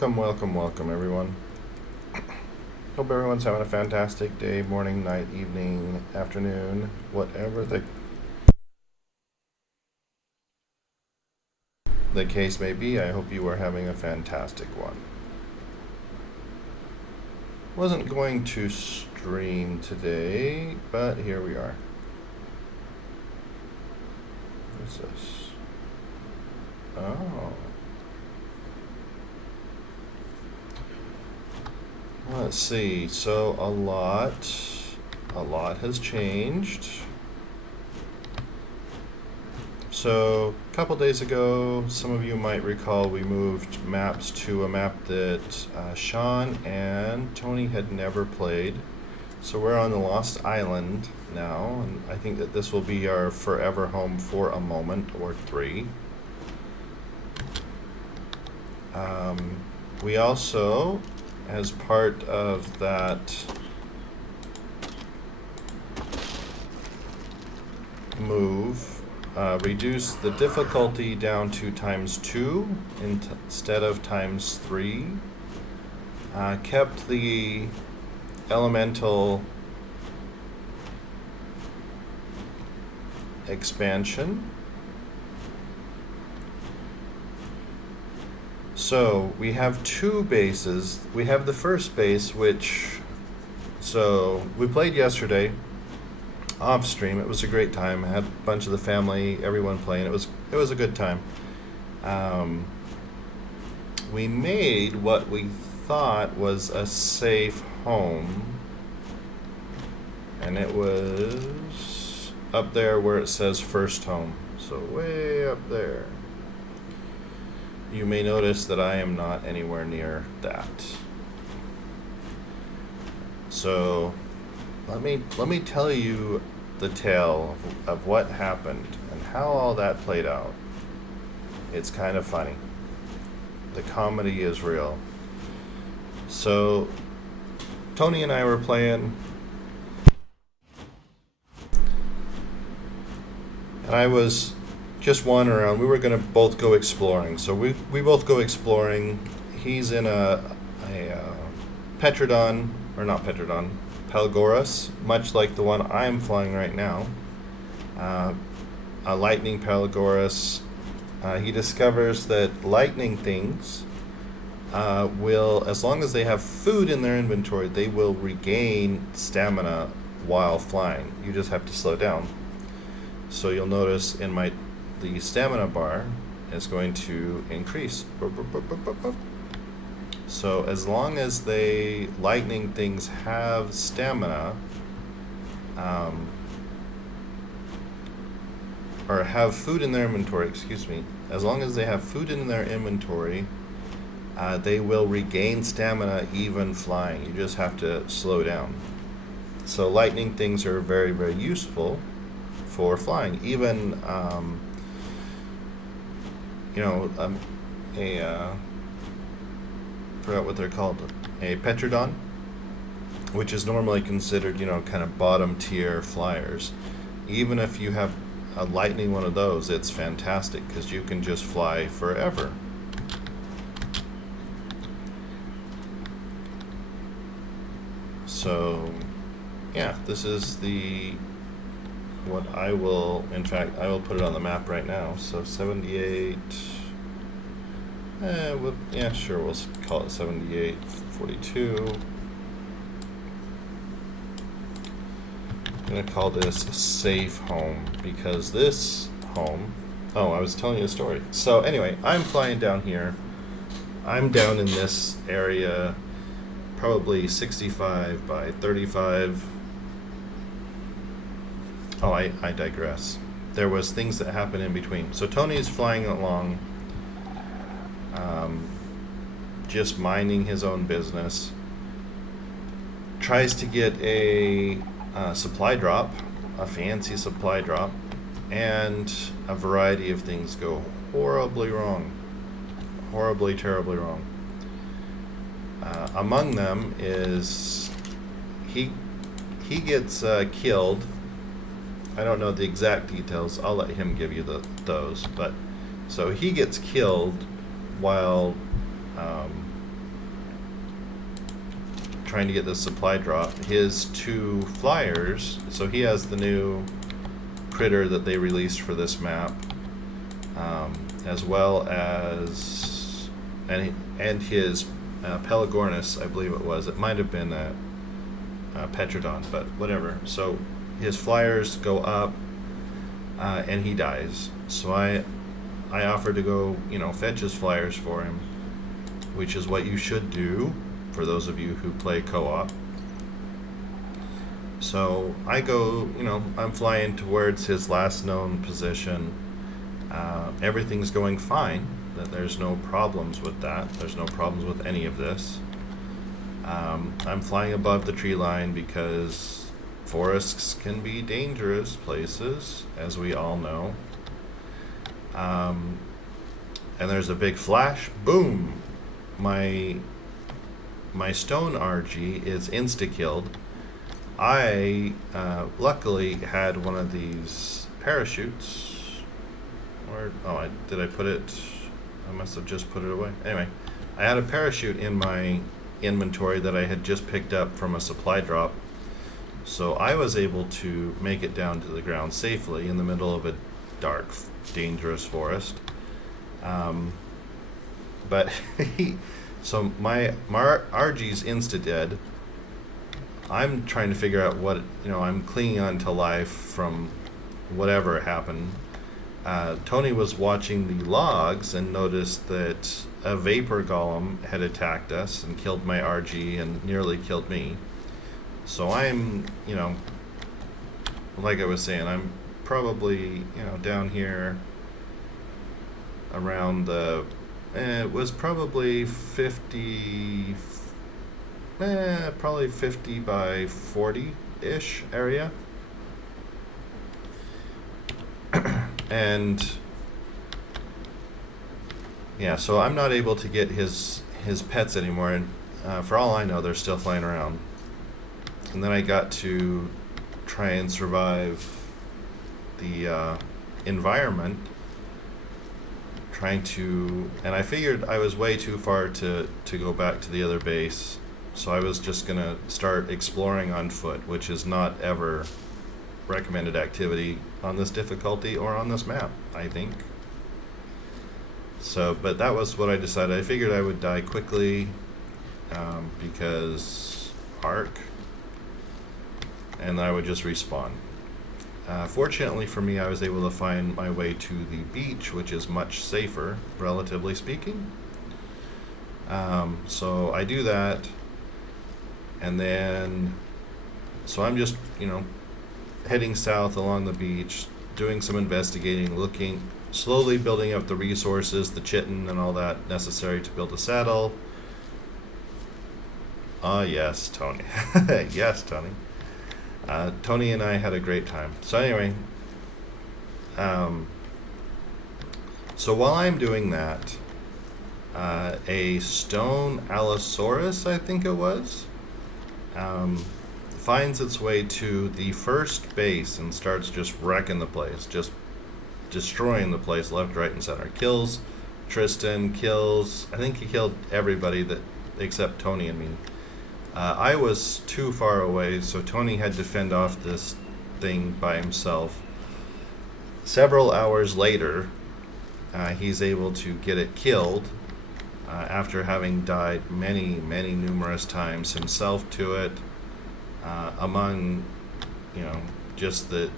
Welcome, everyone. Hope everyone's having a fantastic day, morning, night, evening, afternoon, whatever the case may be. I hope you are having a fantastic one. Wasn't going to stream today, but here we are. What's this? Oh. Let's see. So a lot has changed. So a couple days ago, some of you might recall we moved maps to a map that Sean and Tony had never played. So we're on the Lost Island now, and I think that this will be our forever home for a moment or three. We also, as part of that move, reduce the difficulty down to ×2 instead of ×3. Kept the elemental expansion. So we have two bases. We have the first base, so we played yesterday off stream. It was a great time. I had a bunch of the family, everyone playing. It was a good time. We made what we thought was a safe home, and it was up there where it says first home. So way up there. You may notice that I am not anywhere near that. So let me tell you the tale of what happened and how all that played out. It's kind of funny. The comedy is real. So Tony and I were playing, and I was just wandering around. We were going to both go exploring. So we both go exploring. He's in a Petrodon, or not Petrodon, Pelagorus, much like the one I'm flying right now. A lightning Pelagorus. He discovers that lightning things will, as long as they have food in their inventory, they will regain stamina while flying. You just have to slow down. So you'll notice in the stamina bar is going to increase. So as long as lightning things have stamina, or have food in their inventory, as long as they have food in their inventory, they will regain stamina even flying. You just have to slow down. So lightning things are very, very useful for flying. Even forgot what they're called, a Petrodon, which is normally considered, kind of bottom tier flyers. Even if you have a lightning one of those, it's fantastic because you can just fly forever. So, yeah, this is what I will put it on the map right now. So 78, we'll call it 7842. I'm going to call this a safe home because this home, I was telling you a story. So anyway, I'm flying down here. I'm down in this area, probably 65 by 35. Oh, I digress. There was things that happened in between. So Tony's flying along, just minding his own business. Tries to get a supply drop, a fancy supply drop, and a variety of things go horribly wrong. Horribly, terribly wrong. Among them is he gets killed. I don't know the exact details. I'll let him give you those. But so he gets killed while trying to get this supply drop, his 2 flyers, so he has the new critter that they released for this map, as well as, and his Pelagornis, I believe it was. It might have been a Petrodon, but whatever. So his flyers go up, and he dies. So I offered to go, fetch his flyers for him, which is what you should do for those of you who play co-op. So I go, I'm flying towards his last known position. Everything's going fine. There's no problems with that. There's no problems with any of this. I'm flying above the tree line because forests can be dangerous places, as we all know. And there's a big flash. Boom! My stone RG is insta-killed. I luckily had one of these parachutes. Did I put it? I must have just put it away. Anyway, I had a parachute in my inventory that I had just picked up from a supply drop. So I was able to make it down to the ground safely in the middle of a dark, dangerous forest. But so my RG's insta-dead. I'm trying to figure out what, I'm clinging on to life from whatever happened. Tony was watching the logs and noticed that a vapor golem had attacked us and killed my RG and nearly killed me. So I'm, like I was saying, I'm probably, down here around the, it was probably 50 by 40-ish area. And yeah, so I'm not able to get his pets anymore, and for all I know, they're still flying around. And then I got to try and survive the environment, and I figured I was way too far to go back to the other base, so I was just gonna start exploring on foot, which is not ever recommended activity on this difficulty or on this map, I think. So, but that was what I decided. I figured I would die quickly because arc, and I would just respawn. Fortunately for me, I was able to find my way to the beach, which is much safer, relatively speaking. So I do that, and then, so I'm just, heading south along the beach, doing some investigating, looking, slowly building up the resources, the chitin and all that necessary to build a saddle. Yes, Tony. Yes, Tony. Tony and I had a great time. So anyway, so while I'm doing that, a stone Allosaurus, I think it was, finds its way to the first base and starts just wrecking the place, just destroying the place left, right, and center. Kills Tristan, I think he killed everybody except Tony and me. I was too far away, so Tony had to fend off this thing by himself. Several hours later, he's able to get it killed after having died many numerous times himself to it, among, just the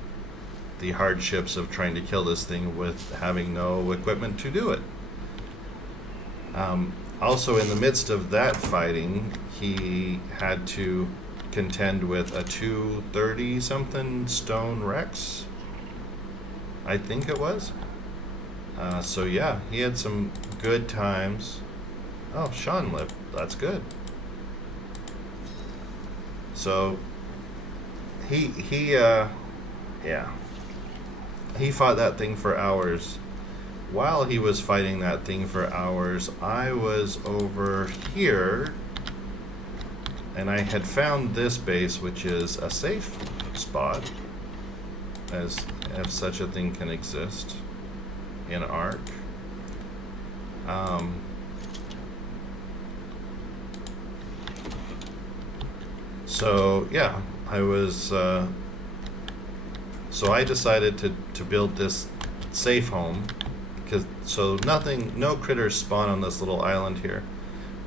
hardships of trying to kill this thing with having no equipment to do it. Also, in the midst of that fighting, he had to contend with a 230-something stone Rex, I think it was. So yeah, he had some good times. Oh, Sean lived. That's good. So he fought that thing for hours. While he was fighting that thing for hours, I was over here, and I had found this base, which is a safe spot, as if such a thing can exist in Ark. So yeah, I was. So I decided to build this safe home, because so nothing, no critters spawn on this little island here,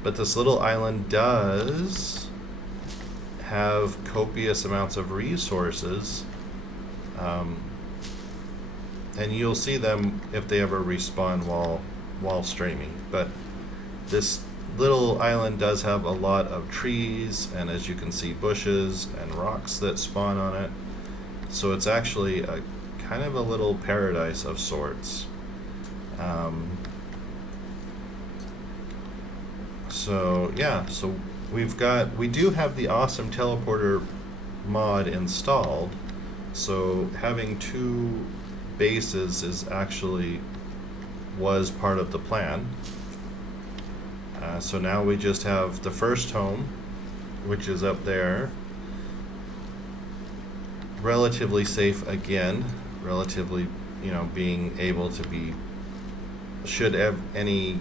but this little island does have copious amounts of resources, um, and you'll see them if they ever respawn while streaming. But this little island does have a lot of trees, and as you can see, bushes and rocks that spawn on it. So it's actually a kind of a little paradise of sorts. So yeah, so we do have the awesome teleporter mod installed. So having two bases was part of the plan. So now we just have the first home, which is up there. Relatively safe again, relatively, being able to be, should any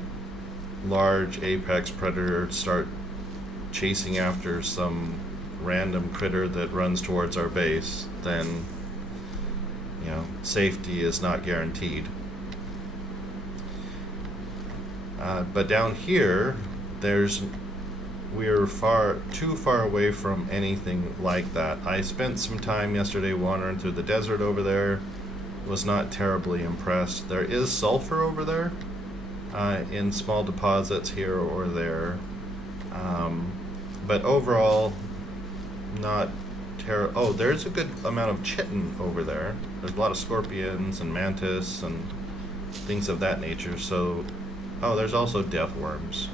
large apex predator start chasing after some random critter that runs towards our base, then, safety is not guaranteed. But down here, we're too far away from anything like that. I spent some time yesterday wandering through the desert over there. Was not terribly impressed. There is sulfur over there, in small deposits here or there. But overall, not terrible. Oh, there's a good amount of chitin over there. There's a lot of scorpions and mantis and things of that nature. So, there's also death worms.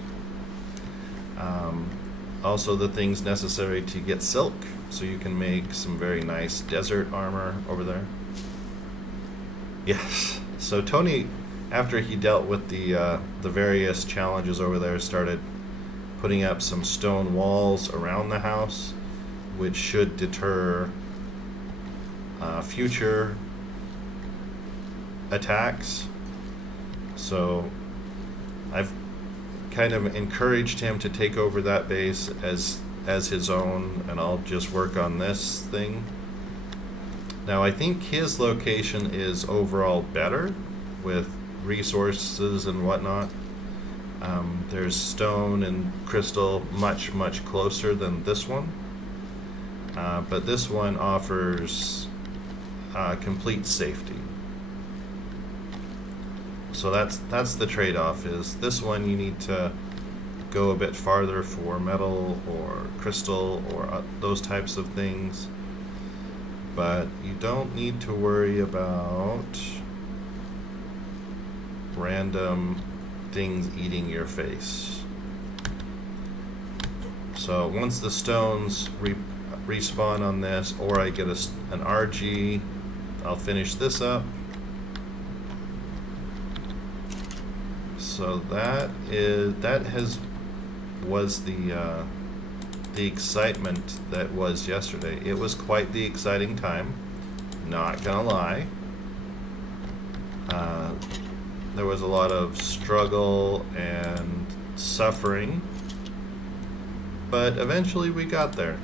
Also the things necessary to get silk, so you can make some very nice desert armor over there. Yes. So Tony, after he dealt with the various challenges over there, started putting up some stone walls around the house, which should deter future attacks. So I've kind of encouraged him to take over that base as his own, and I'll just work on this thing. Now I think his location is overall better with resources and whatnot. There's stone and crystal much closer than this one, but this one offers complete safety. So that's the trade-off. Is this one you need to go a bit farther for metal or crystal or those types of things, but you don't need to worry about random things eating your face. So once the stones respawn on this, or I get an RG, I'll finish this up. So was the excitement that was yesterday. It was quite the exciting time, not gonna lie. There was a lot of struggle and suffering, but eventually we got there.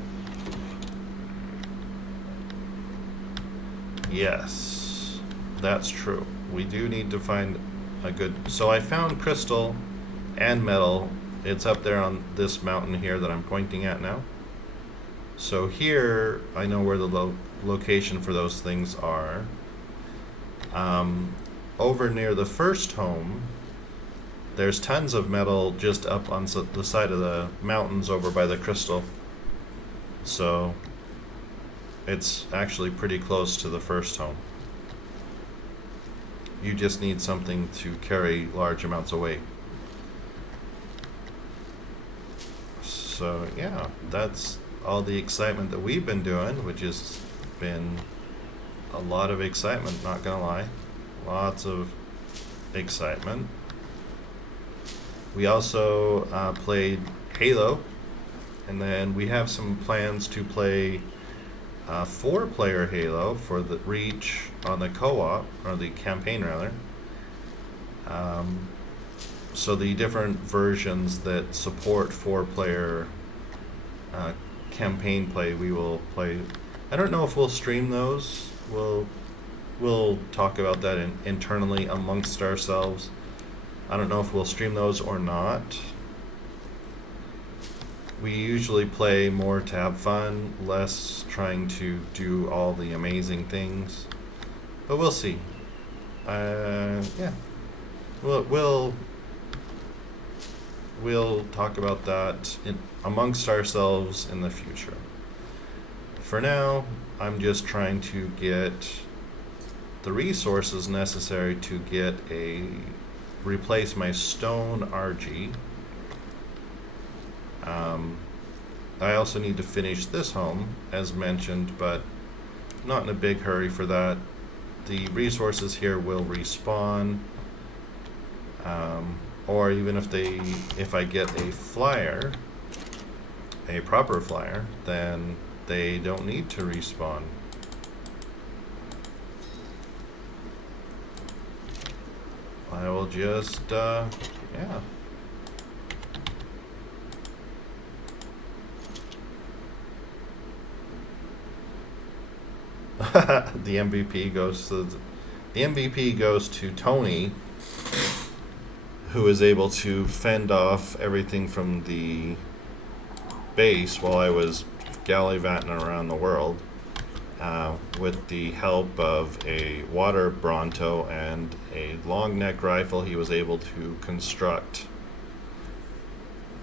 Yes, that's true. We do need to find so I found crystal and metal. It's up there on this mountain here that I'm pointing at now. So here I know where the location for those things are. Over near the first home, there's tons of metal just up on the side of the mountains over by the crystal. So it's actually pretty close to the first home. You just need something to carry large amounts of weight. So yeah, that's all the excitement that we've been doing, which has been a lot of excitement, not gonna lie. Lots of excitement. We also played Halo, and then we have some plans to play 4-player Halo for the Reach on the co-op, or the campaign rather. So the different versions that support 4-player campaign play, we will play. I don't know if we'll stream those. We'll talk about that internally amongst ourselves. I don't know if we'll stream those or not. We usually play more to have fun, less trying to do all the amazing things. But we'll see. Yeah. We'll talk about that amongst ourselves in the future. For now, I'm just trying to get the resources necessary to replace my stone RG. I also need to finish this home, as mentioned, but not in a big hurry for that. The resources here will respawn, or even if I get a flyer, a proper flyer, then they don't need to respawn. I will just, yeah. The MVP goes to Tony, who is able to fend off everything from the base while I was gallivanting around the world, with the help of a water Bronto and a long neck rifle he was able to construct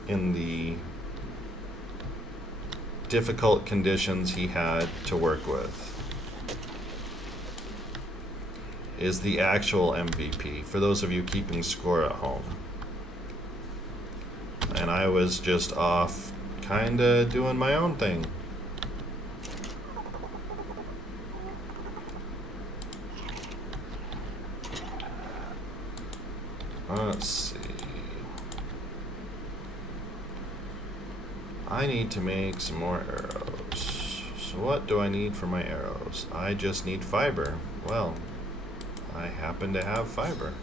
in the difficult conditions he had to work with. Is the actual MVP, for those of you keeping score at home. And I was just off kinda doing my own thing. Let's see. I need to make some more arrows. So what do I need for my arrows? I just need fiber. Well, I happen to have fiber.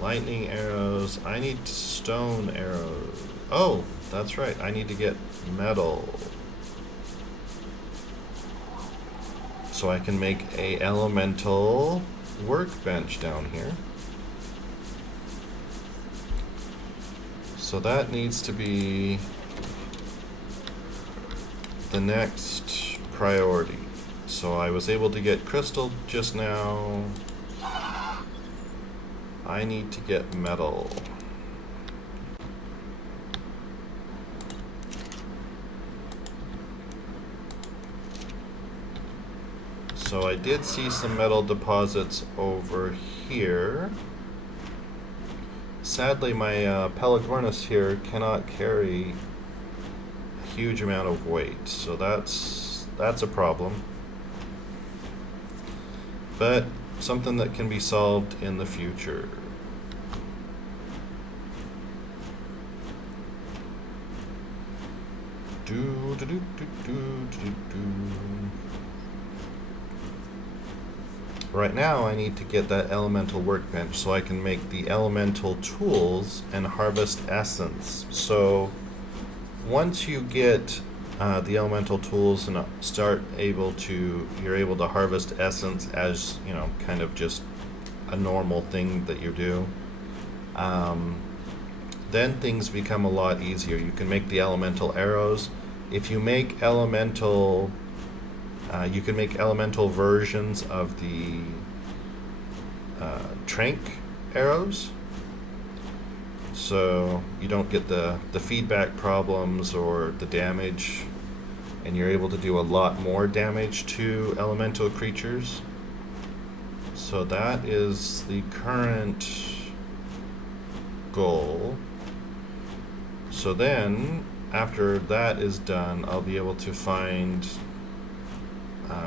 Lightning arrows. I need stone arrows. Oh, that's right. I need to get metal. So I can make a elemental workbench down here. So that needs to be the next priority. So I was able to get crystal just now. I need to get metal. So I did see some metal deposits over here. Sadly, my Pelagornis here cannot carry a huge amount of weight, so that's a problem. But something that can be solved in the future. Right now I need to get that elemental workbench so I can make the elemental tools and harvest essence. So once you get the elemental tools and you're able to harvest essence as, kind of just a normal thing that you do, then things become a lot easier. You can make the elemental arrows. If you make elemental, you can make elemental versions of the trank arrows, so you don't get the feedback problems or the damage, and you're able to do a lot more damage to elemental creatures. So that is the current goal. So then after that is done, I'll be able to find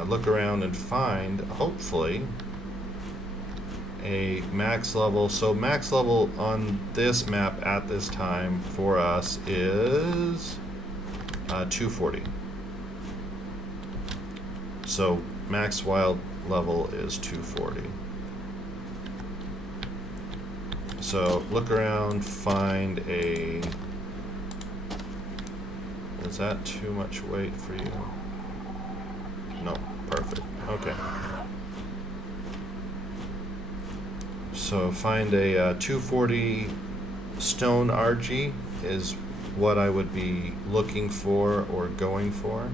look around and find, hopefully, a max level. So max level on this map at this time for us is 240. So max wild level is 240. So look around, find a Is that too much weight for you? No, perfect. Okay. So find a 240 stone RG is what I would be looking for or going for.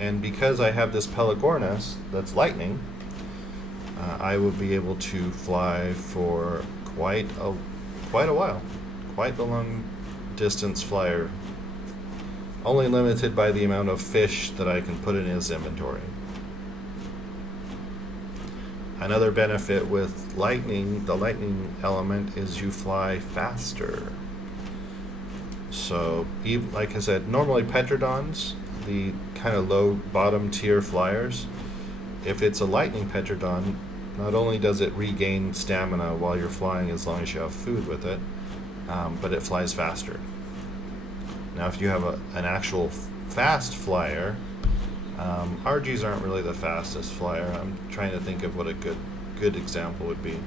And because I have this Pelagornis that's lightning, I would be able to fly for quite a while. Quite the long distance flyer. Only limited by the amount of fish that I can put in his inventory. Another benefit with lightning, the lightning element, is you fly faster. So, even, like I said, normally Petrodons, the kind of low bottom tier flyers, if it's a lightning Petrodon, not only does it regain stamina while you're flying as long as you have food with it, but it flies faster. Now, if you have an actual fast flyer, RGs aren't really the fastest flyer. I'm trying to think of what a good example would be.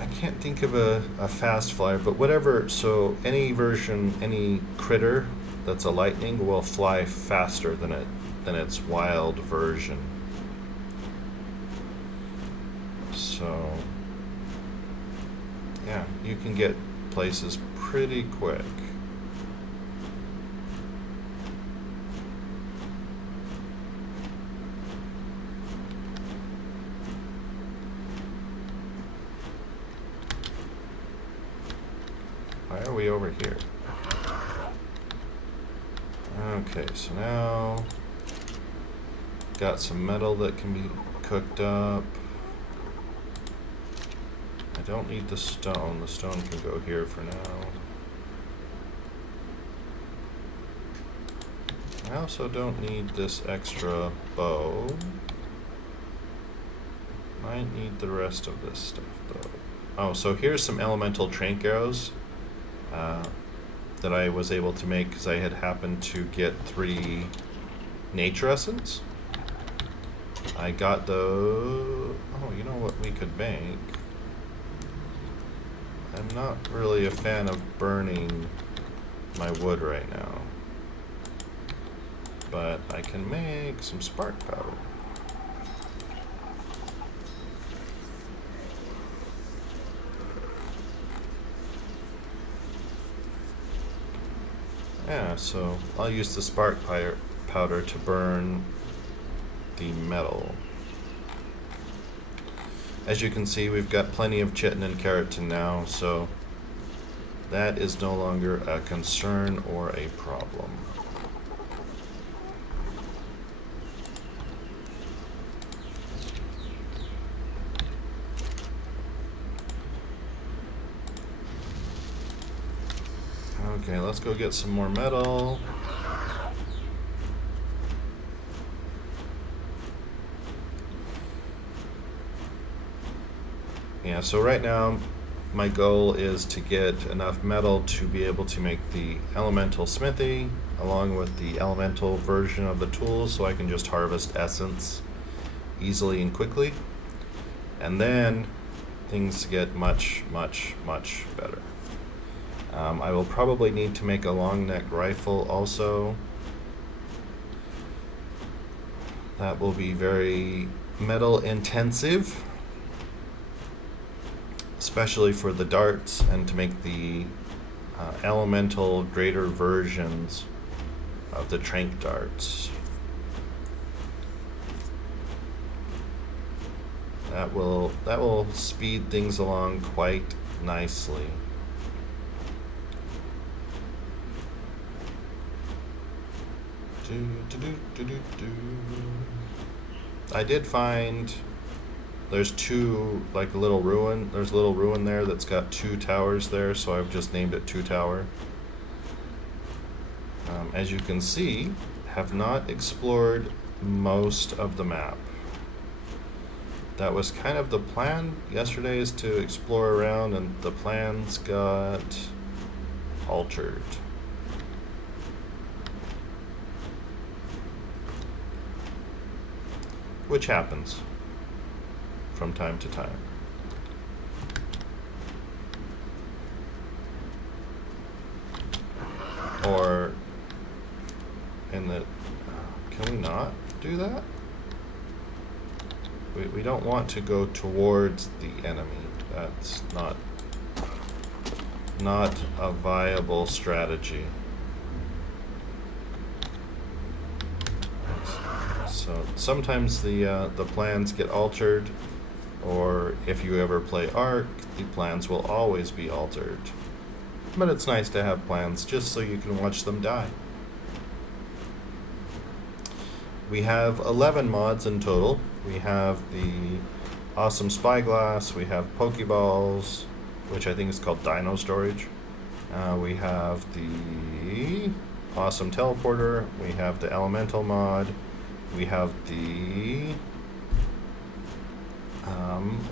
I can't think of a fast flyer, but whatever. So any version, any critter that's a lightning will fly faster than its wild version. So yeah, you can get places pretty quick. Why are we over here? Okay, so now got some metal that can be cooked up. I don't need the stone. The stone can go here for now. I also don't need this extra bow. Might need the rest of this stuff though. Oh, so here's some elemental trank arrows that I was able to make because I had happened to get 3 nature essence. I got those. Oh, you know what we could make? I'm not really a fan of burning my wood right now, but I can make some spark powder. Yeah, so I'll use the spark powder to burn the metal. As you can see, we've got plenty of chitin and keratin now, so that is no longer a concern or a problem. Okay, let's go get some more metal. Yeah, so right now my goal is to get enough metal to be able to make the elemental smithy along with the elemental version of the tools, so I can just harvest essence easily and quickly. And then things get much, much, much better. I will probably need to make a long neck rifle also. That will be very metal intensive, especially for the darts and to make the elemental greater versions of the trank darts. That will speed things along quite nicely. I did find there's 2, like a little ruin. There's a little ruin there that's got 2 towers there, so I've just named it 2 Tower. As you can see, have not explored most of the map. That was kind of the plan yesterday, is to explore around, and the plans got altered. Which happens from time to time. or in the... Can we not do that? We don't want to go towards the enemy. That's not a viable strategy. So sometimes the plans get altered, or if you ever play Ark, the plans will always be altered. But it's nice to have plans just so you can watch them die. We have 11 mods in total. We have the awesome spyglass, we have Pokeballs, which I think is called Dino Storage. We have the awesome teleporter, we have the elemental mod, we have the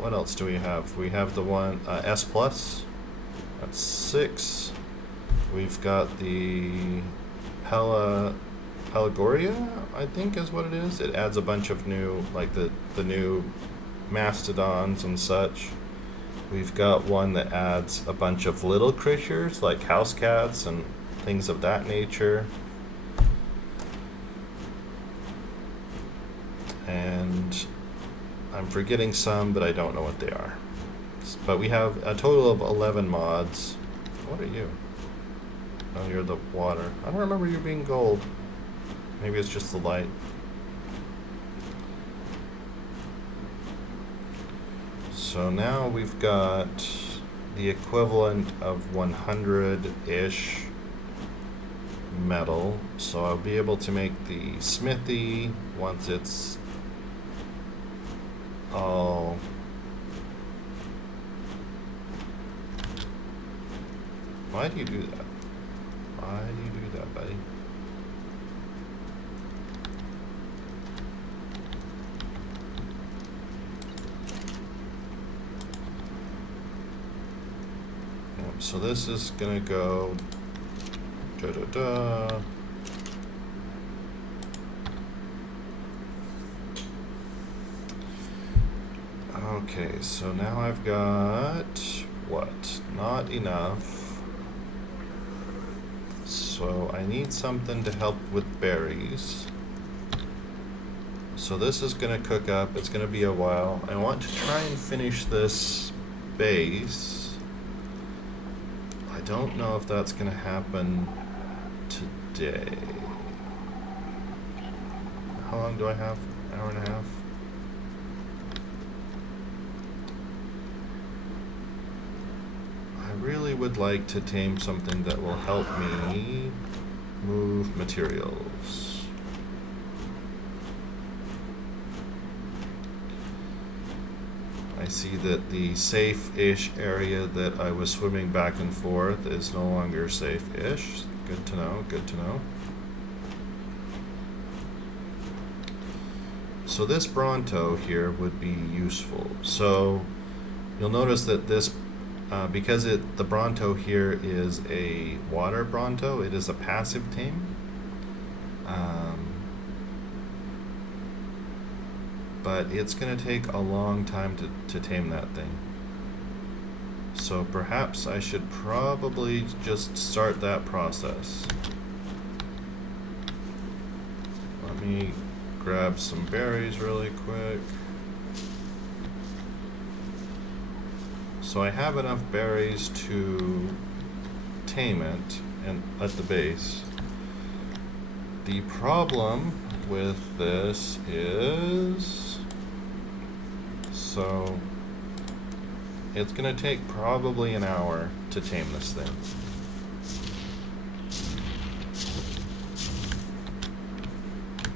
what else do we have? We have the one S plus, that's 6. We've got the Pelagoria, I think is what it is. It adds a bunch of new, like the new mastodons and such. We've got one that adds a bunch of little creatures like house cats and things of that nature. And I'm forgetting some, but I don't know what they are. But we have a total of 11 mods. What are you? Oh, you're the water. I don't remember you being gold. Maybe it's just the light. So now we've got the equivalent of 100-ish metal. So I'll be able to make the smithy once it's all... Why do you do that? Why do you do that, buddy? So this is gonna go da-da-da. Okay, so now I've got what? Not enough. So I need something to help with berries. So this is gonna cook up. It's gonna be a while. I want to try and finish this base. I don't know if that's going to happen today. How long do I have? An hour and a half? I really would like to tame something that will help me move materials. I see that the safe-ish area that I was swimming back and forth is no longer safe-ish. Good to know, good to know. So this Bronto here would be useful. So you'll notice that this, because the Bronto here is a water Bronto, it is a passive tame. But it's going to take a long time to tame that thing. So perhaps I should probably just start that process. Let me grab some berries really quick. So I have enough berries to tame it and at the base. The problem with this is, so it's gonna take probably an hour to tame this thing.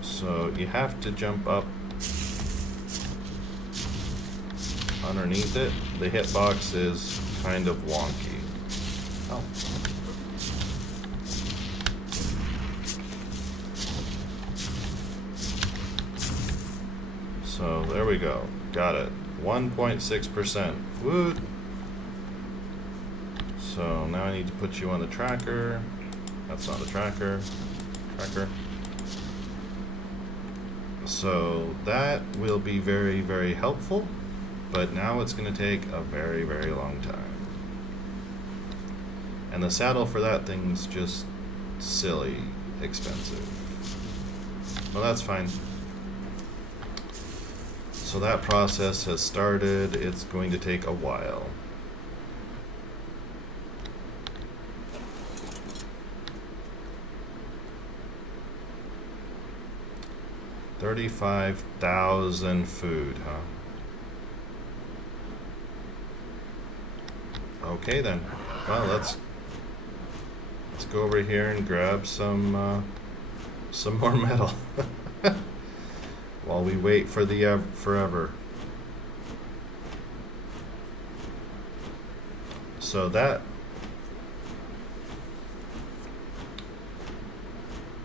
So you have to jump up underneath it. The hitbox is kind of wonky. Oh. So there we go. Got it. 1.6%. Woot! So now I need to put you on the tracker. That's not a tracker. Tracker. So that will be very, very helpful. But now it's going to take a very, very long time. And the saddle for that thing's just silly expensive. Well, that's fine. So that process has started. It's going to take a while. $35,000 food, huh? Okay then. Well, let's go over here and grab some more metal while we wait for the forever. So that,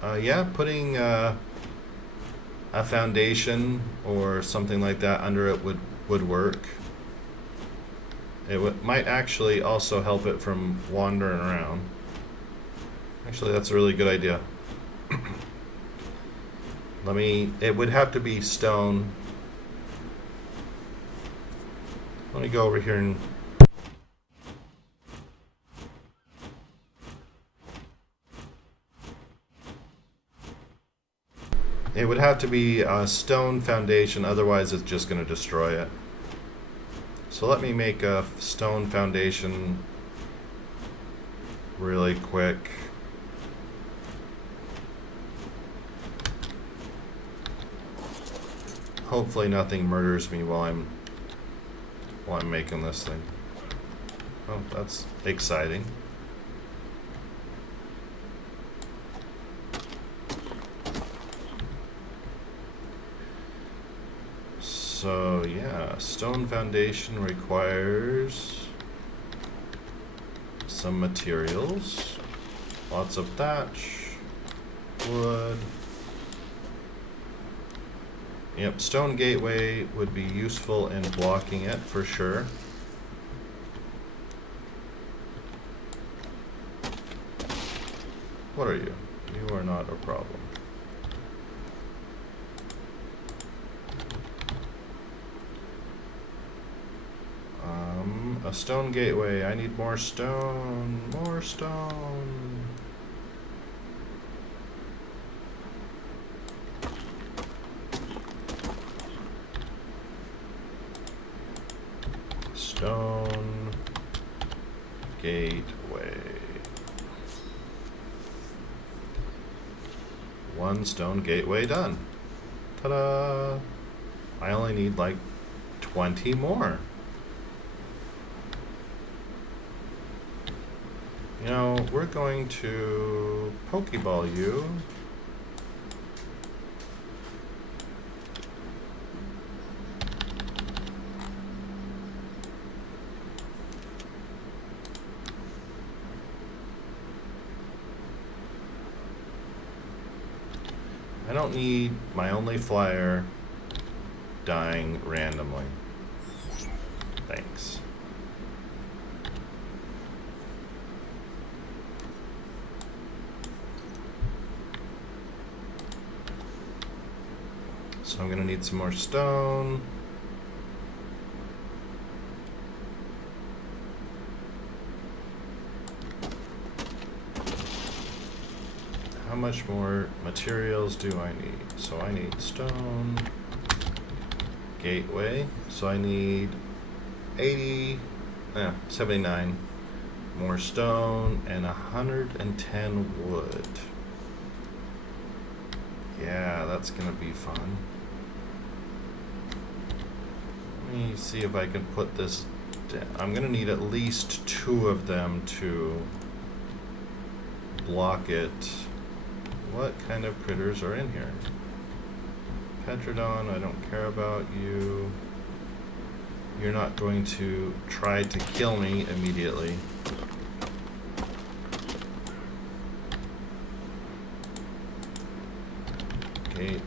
yeah, putting a foundation or something like that under it would work. It might actually also help it from wandering around. Actually, that's a really good idea. It would have to be stone. Let me go over here and it would have to be a stone foundation, otherwise it's just going to destroy it. So let me make a stone foundation really quick. Hopefully nothing murders me while I'm making this thing. Oh, that's exciting. So yeah, stone foundation requires some materials, lots of thatch, wood. Yep, stone gateway would be useful in blocking it for sure. What are you? You are not a problem. A stone gateway. I need more stone. More stone. Stone gateway. One stone gateway done. Ta-da! I only need like 20 more. You know, we're going to Pokeball you. I don't need my only flyer dying randomly. Thanks. So I'm gonna need some more stone. How much more materials do I need? So I need stone, gateway. So I need 79 more stone and 110 wood. Yeah, that's gonna be fun. Let me see if I can put this down. I'm gonna need at least 2 of them to block it. What kind of critters are in here? Petrodon, I don't care about you. You're not going to try to kill me immediately. Gateway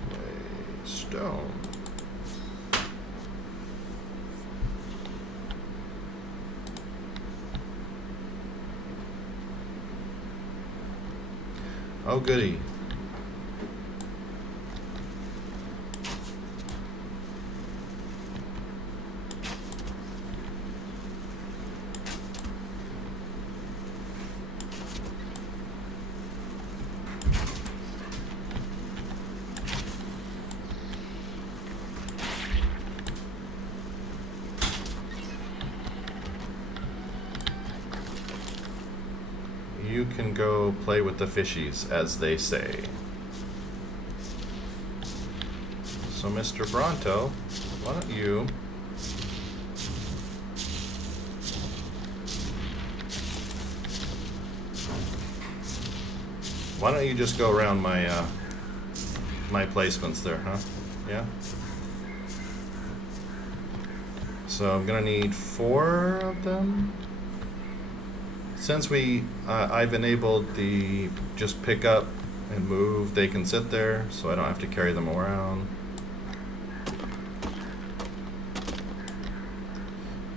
stone. Oh goody. you can go play with the fishies, as they say. So, Mr. Bronto, why don't you... Why don't you just go around my my placements there, huh? Yeah? So I'm gonna need 4 of them. Since I've enabled the just pick up and move, they can sit there, so I don't have to carry them around.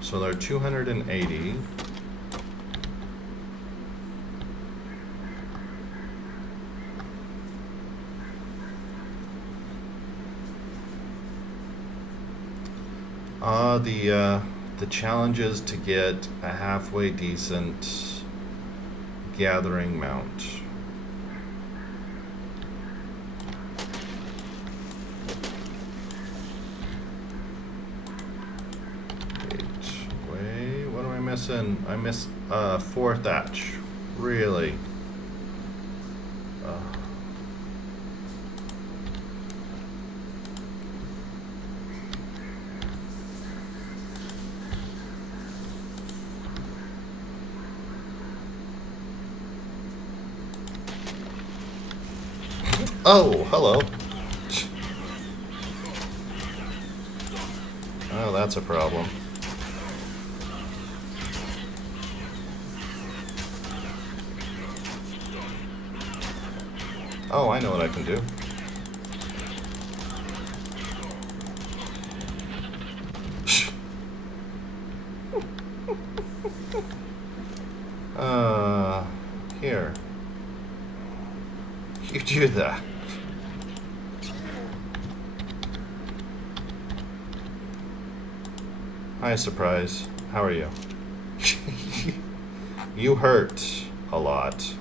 So they're 280. The challenge is to get a halfway decent gathering mount. Wait, what am I missing? I miss 4 thatch. Really? Oh, hello. Oh, that's a problem. Oh, I know what I can do. Here. You do that. Hi, Surprise. How are you? You hurt a lot.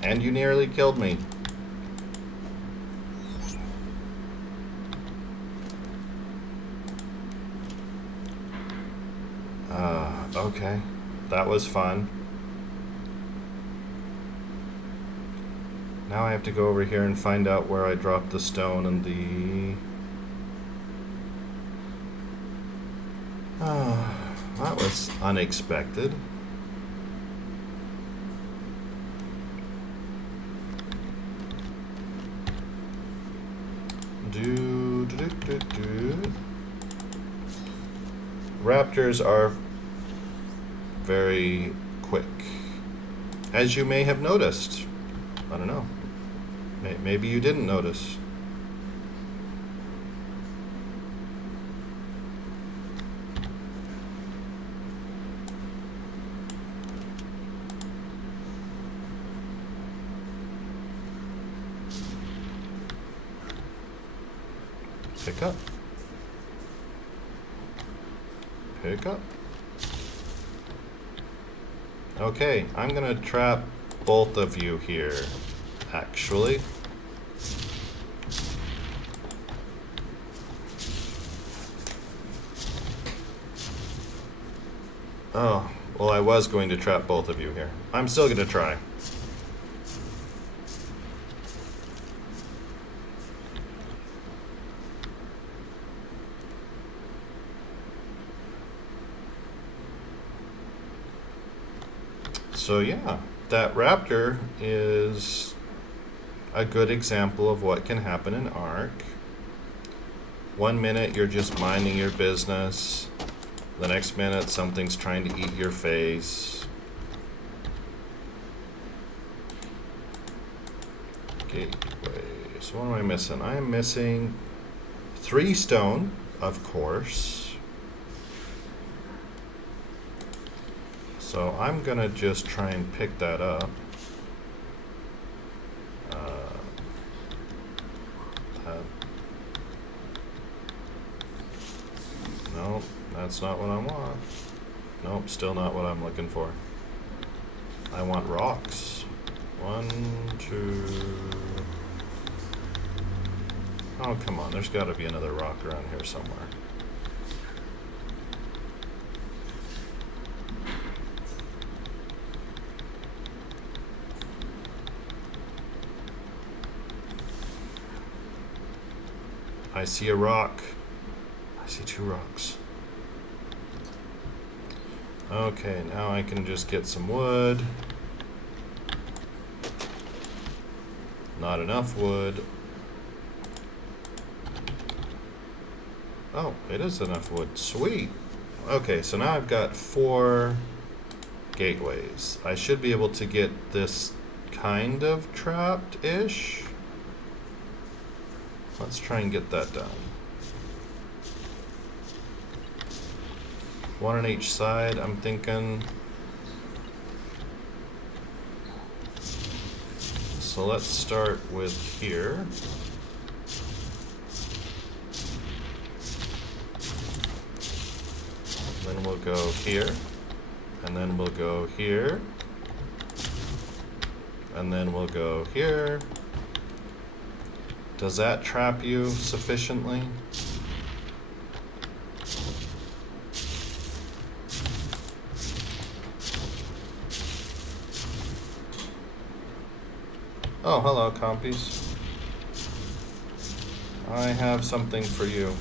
And you nearly killed me. Okay. That was fun. Now I have to go over here and find out where I dropped the stone and the... that was unexpected. Raptors are very quick, as you may have noticed. I don't know. Maybe you didn't notice. Pick up. Pick up. Okay, I'm gonna trap both of you here, actually. Oh, well, I was going to trap both of you here. I'm still gonna try. So yeah, that raptor is a good example of what can happen in Ark. 1 minute you're just minding your business. The next minute something's trying to eat your face. Gateway. So what am I missing? I am missing 3 stone, of course. So I'm gonna just try and pick that up. Nope, that's not what I want. Nope, still not what I'm looking for. I want rocks. 1, 2... Oh, come on, there's gotta be another rock around here somewhere. I see a rock. I see 2 rocks. Okay, now I can just get some wood. Not enough wood. Oh, it is enough wood. Sweet. Okay, so now I've got 4 gateways. I should be able to get this kind of trapped-ish. Let's try and get that done. 1 on each side, I'm thinking. So let's start with here. Then we'll go here. And then we'll go here. And then we'll go here. Does that trap you sufficiently? Oh, hello, compies. I have something for you.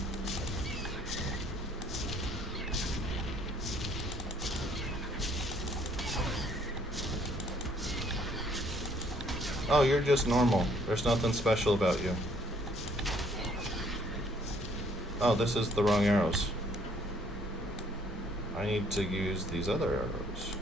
Oh, you're just normal. There's nothing special about you. Oh, this is the wrong arrows. I need to use these other arrows.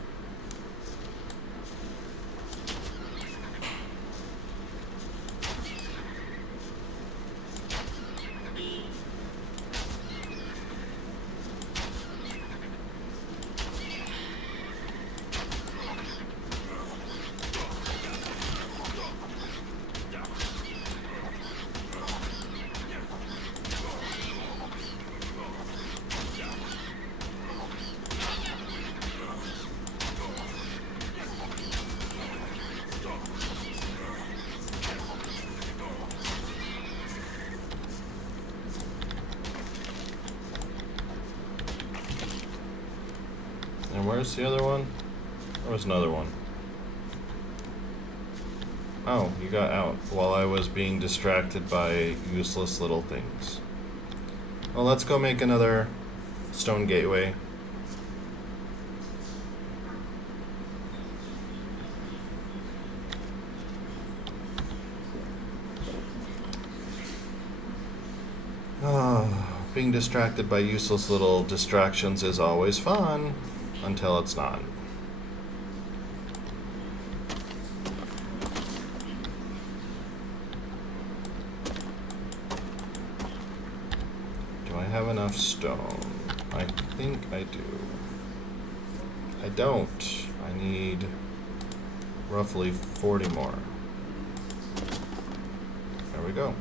And where's the other one? There was another one. Oh, you got out while I was being distracted by useless little things. Well, let's go make another stone gateway. Being distracted by useless little distractions is always fun, until it's not. Do I have enough stone? I think I do. I don't. I need roughly 40 more. There we go.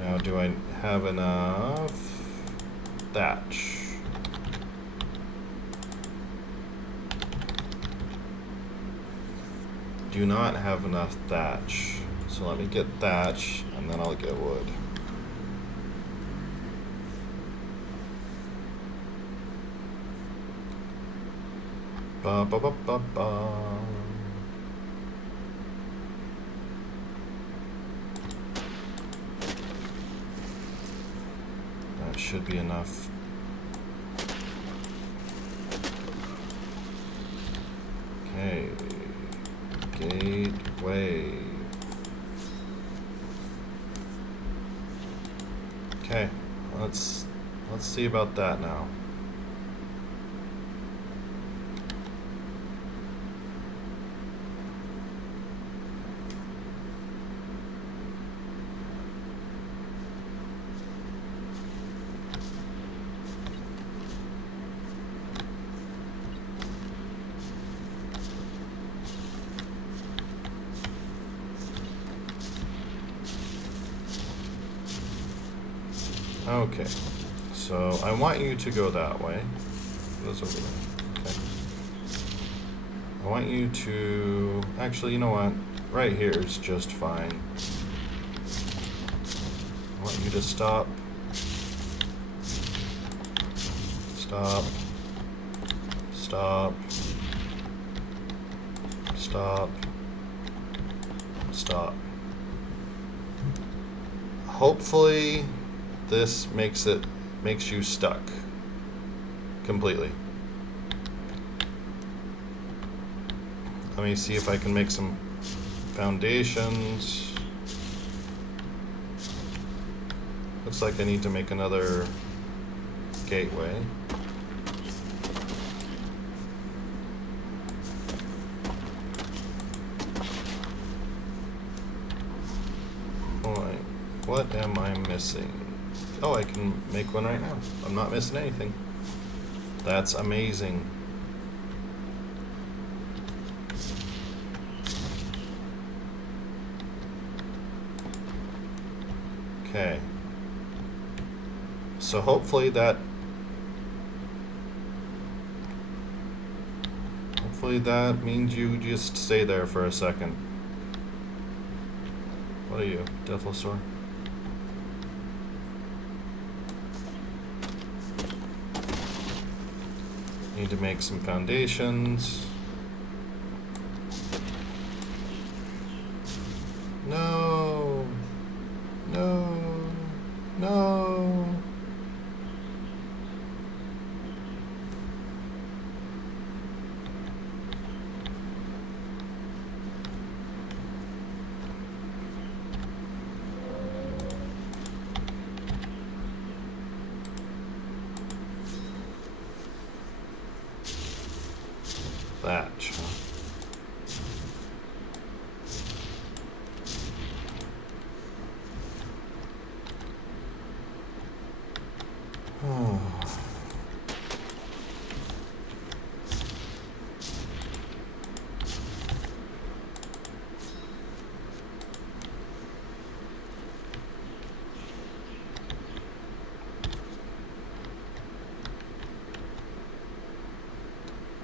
Now, do I have enough thatch? Do not have enough thatch. So let me get thatch, and then I'll get wood. Ba ba ba ba ba. That should be enough. Okay. Gateway. Okay, let's see about that now. Okay, so I want you to go that way. Those over there. Okay. I want you to... Actually, you know what? Right here is just fine. I want you to stop. Stop. Stop. Stop. Stop. hopefully this makes you stuck completely. Let me see if I can make some foundations. Looks like I need to make another gateway. Alright, what am I missing? Oh, I can make one right now. I'm not missing anything. That's amazing. Okay. So hopefully that means you just stay there for a second. What are you, Devilsaur? Need to make some foundations. No. No. No. Thatch. Oh.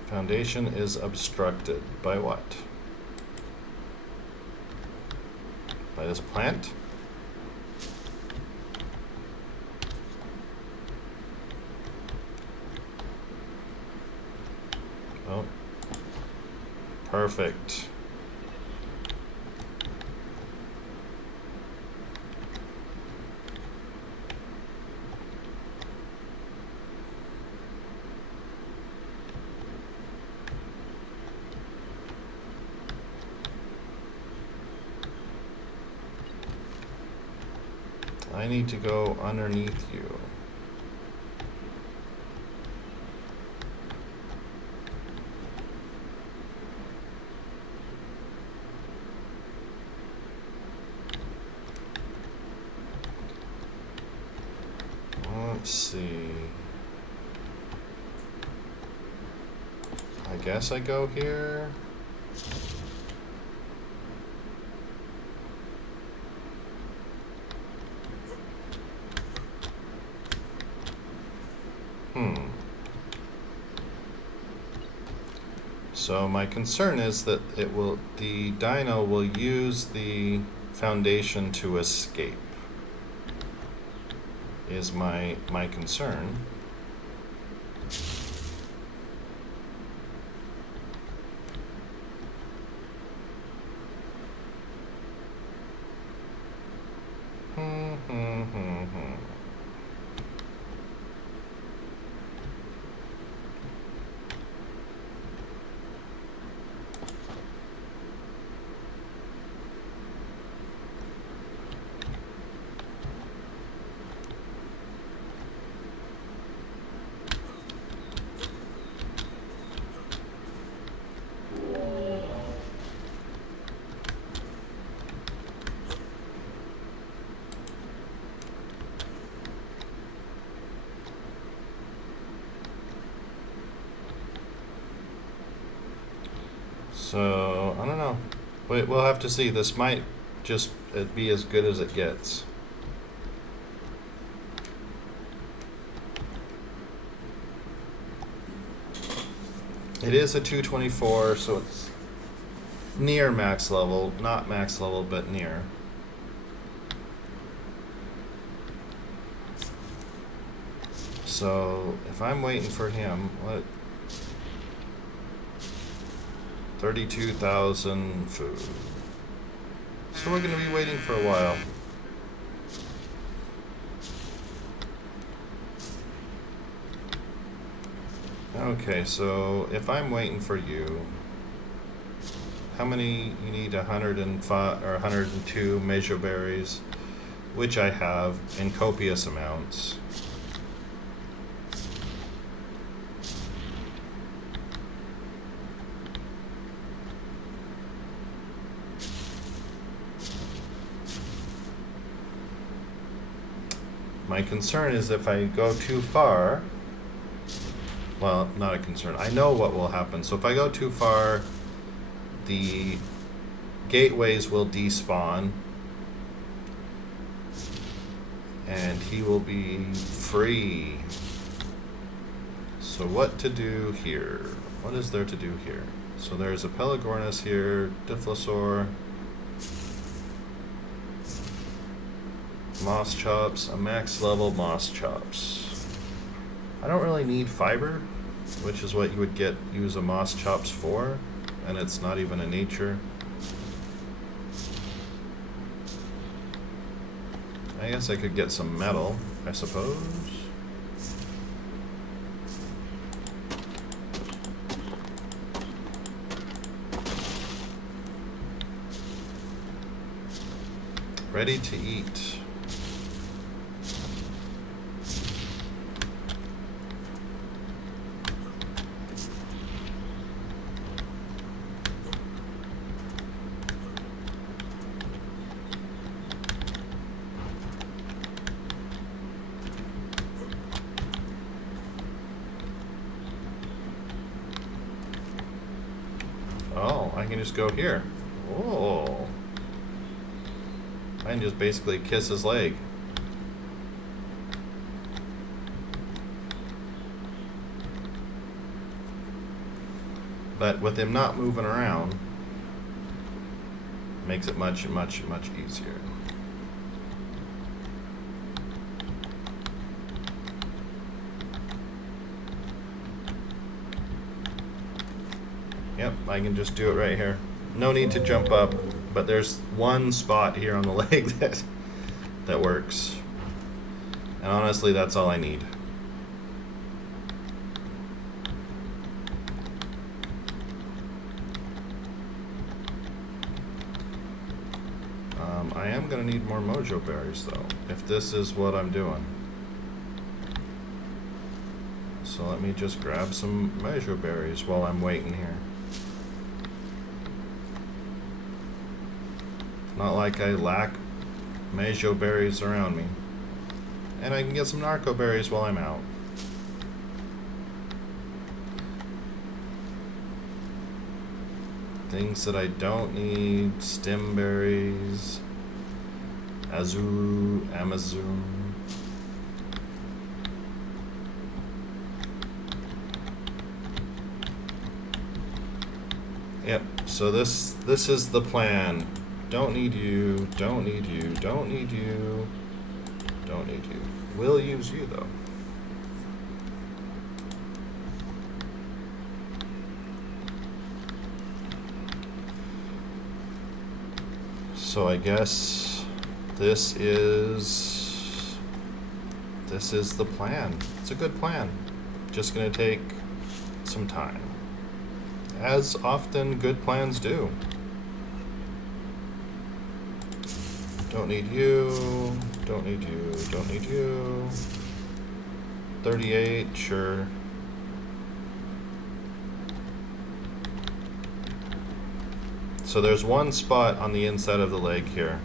Foundation is obstructed by what? By this plant? Oh. Perfect. I need to go underneath you. Let's see. I guess I go here. So my concern is that the dino will use the foundation to escape. Is my concern. So, I don't know. We'll have to see. This might just be as good as it gets. It is a 224, so it's near max level. Not max level, but near. So, if I'm waiting for him, what? 32,000 food. So we're going to be waiting for a while. Okay, so if I'm waiting for you, how many you need? 105 or 102 measure berries, which I have in copious amounts. My concern is if I go too far, well, not a concern. I know what will happen. So if I go too far, the gateways will despawn and he will be free. So what to do here? What is there to do here? So there's a Pelagornis here, Diflosaur, Moss Chops, a max level Moss Chops. I don't really need fiber, which is what you would use a Moss Chops for, and it's not even a nature. I guess I could get some metal, I suppose. Ready to eat. Oh, I can just go here. Oh. I can just basically kiss his leg. But with him not moving around, makes it much, much, much easier. Yep, I can just do it right here. No need to jump up, but there's one spot here on the leg that works. And honestly, that's all I need. I am going to need more mojo berries, though, if this is what I'm doing. So let me just grab some mojo berries while I'm waiting here. Not like I lack mojo berries around me. And I can get some narco berries while I'm out. Things that I don't need: stem berries, Amazon. Yep, so this is the plan. Don't need you, don't need you, don't need you, don't need you. Will use you though. So I guess this is the plan. It's a good plan. Just gonna take some time. As often good plans do. Don't need you, don't need you, don't need you. 38, sure. So there's one spot on the inside of the leg here.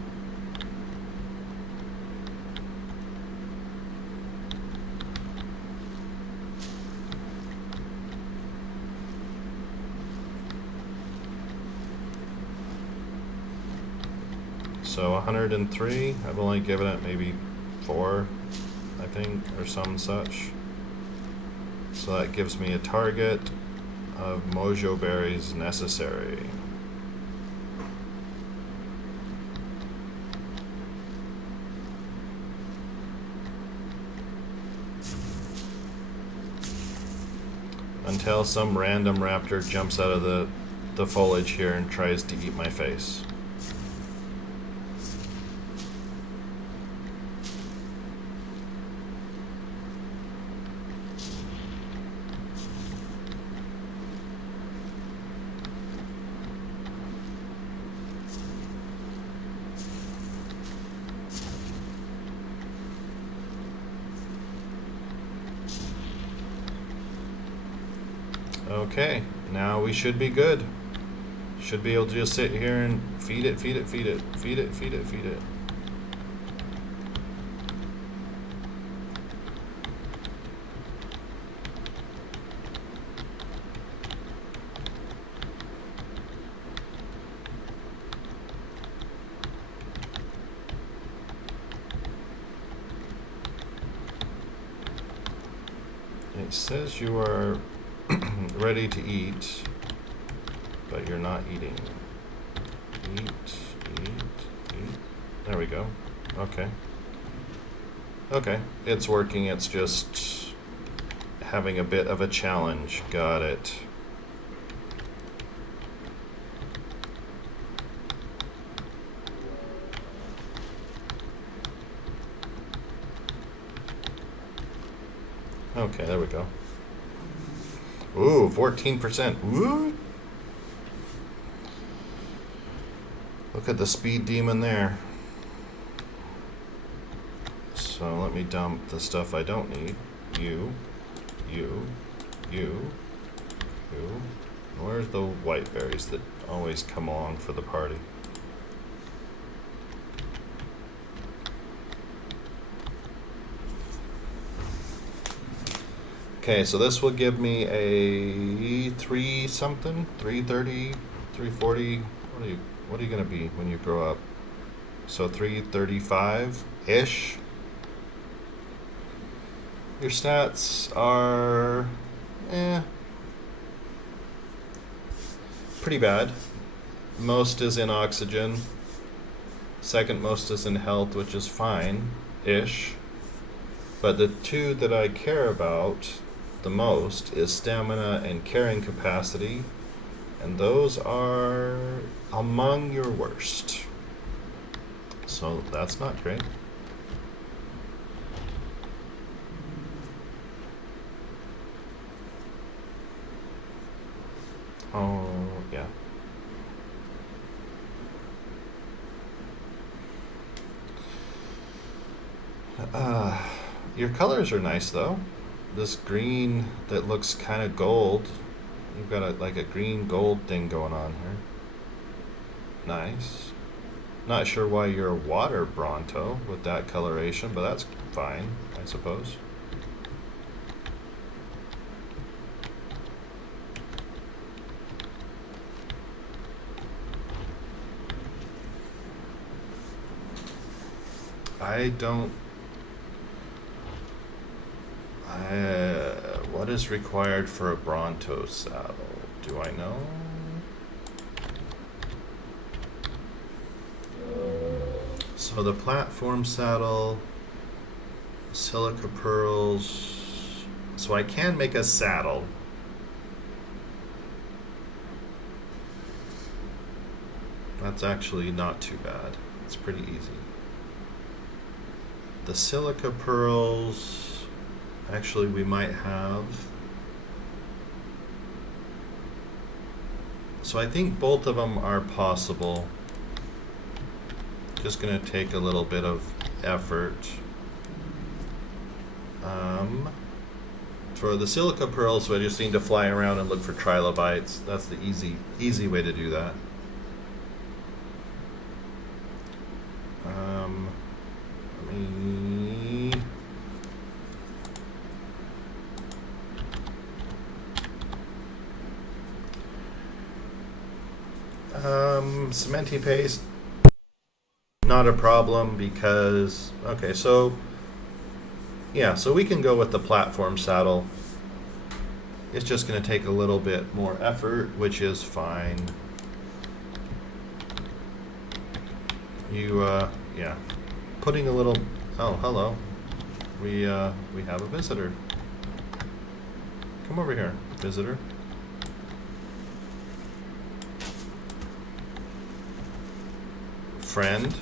So 103, I've only given it maybe 4, I think, or some such. So that gives me a target of mojo berries necessary. Until some random raptor jumps out of the foliage here and tries to eat my face. Okay, now we should be good. Should be able to just sit here and feed it, feed it, feed it, feed it, feed it, feed it. It says you are ready to eat, but you're not eating. Eat, eat. There we go. Okay. Okay, it's working. It's just having a bit of a challenge. Got it. Okay, there we go. Ooh, 14%. Woo! Look at the speed demon there. So let me dump the stuff I don't need. You. Where's the white berries that always come along for the party? Okay, so this will give me a 3 something, 330, 340. What are you gonna be when you grow up? So 335-ish. Your stats are pretty bad. Most is in oxygen. Second most is in health, which is fine-ish. But the two that I care about the most is stamina and carrying capacity, and those are among your worst. So that's not great. Oh, yeah. Your colors are nice though. This green that looks kind of gold. You've got like a green gold thing going on here. Nice. Not sure why you're a water Bronto with that coloration, but that's fine, I suppose. What is required for a Bronto saddle? Do I know? So the platform saddle, silica pearls. So I can make a saddle. That's actually not too bad. It's pretty easy. The silica pearls, actually we might have. So I think both of them are possible. Just gonna take a little bit of effort. For the silica pearls, so I just need to fly around and look for trilobites. That's the easy way to do that. Cementi paste, not a problem because, okay, so, yeah, so we can go with the platform saddle. It's just going to take a little bit more effort, which is fine. Yeah, putting a little, oh, hello. We have a visitor. Come over here, visitor. Friend.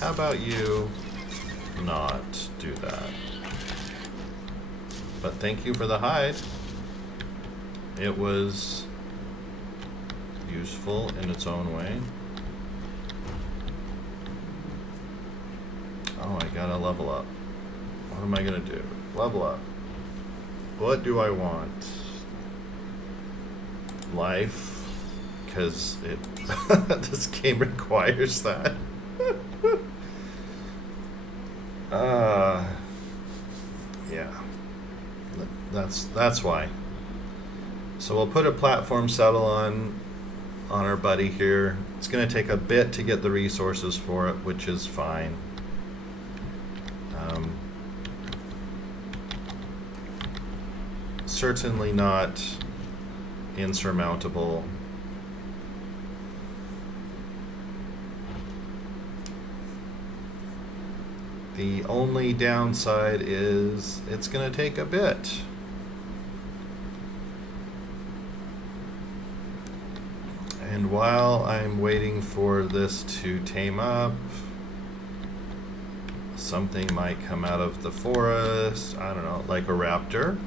How about you not do that? But thank you for the hide. It was useful in its own way. Oh, I gotta level up. What am I gonna do? Level up. What do I want? Life, because it this game requires that. Yeah, that's why. So we'll put a platform saddle on our buddy here. It's going to take a bit to get the resources for it, which is fine. Certainly not insurmountable. The only downside is it's going to take a bit. And while I'm waiting for this to tame up, something might come out of the forest, I don't know, like a raptor,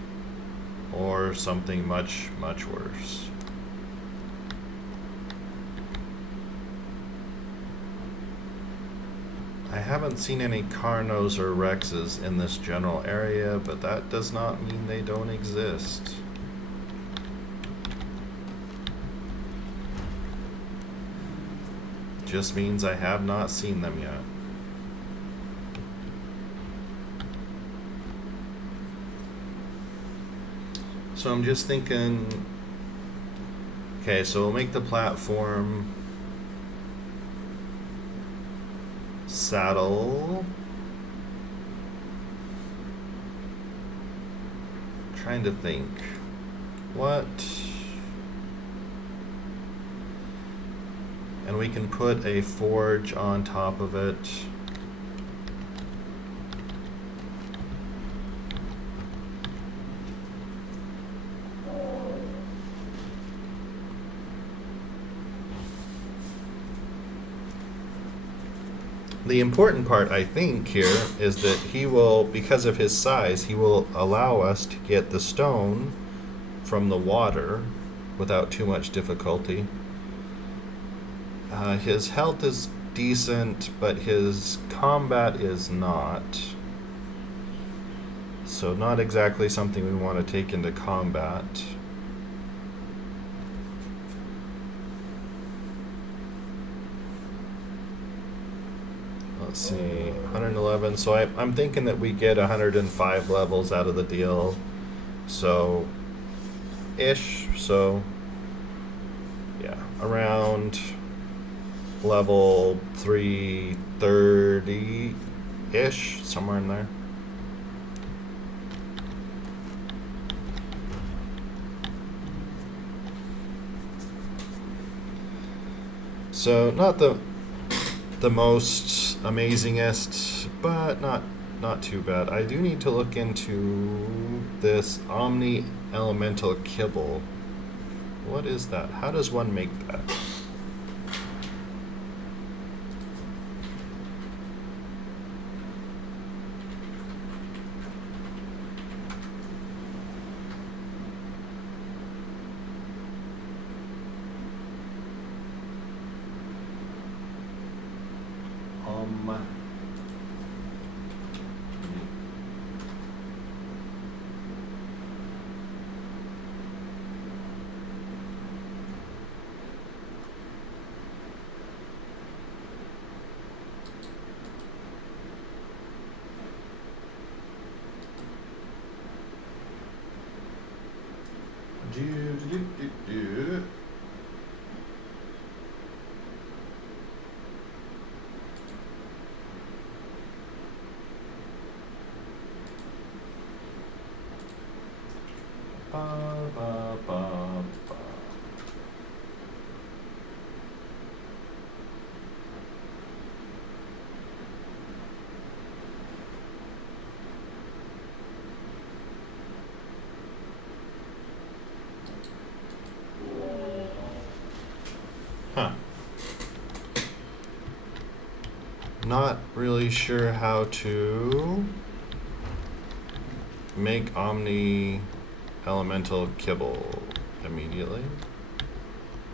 or something much, much worse. I haven't seen any Carnos or Rexes in this general area, but that does not mean they don't exist. Just means I have not seen them yet. So I'm just thinking, okay, so we'll make the platform saddle. Trying to think. What? And we can put a forge on top of it. The important part, I think, here is that he will, because of his size, he will allow us to get the stone from the water without too much difficulty. His health is decent, but his combat is not. So not exactly something we want to take into combat. Let's see, 111. So I'm thinking that we get 105 levels out of the deal. So, ish. So, yeah, around level 330-ish, somewhere in there. So not the most amazingest, but not too bad. I do need to look into this Omni Elemental Kibble. What is that? How does one make that? Huh. Not really sure how to make Omni Elemental Kibble immediately.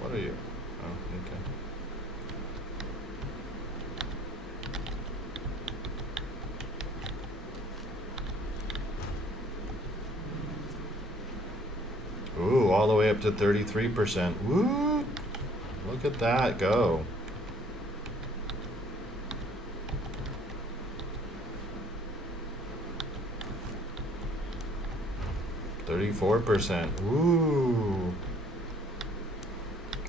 What are you? Oh, okay. Ooh, all the way up to 33%. Woo! Look at that go. %. Woo!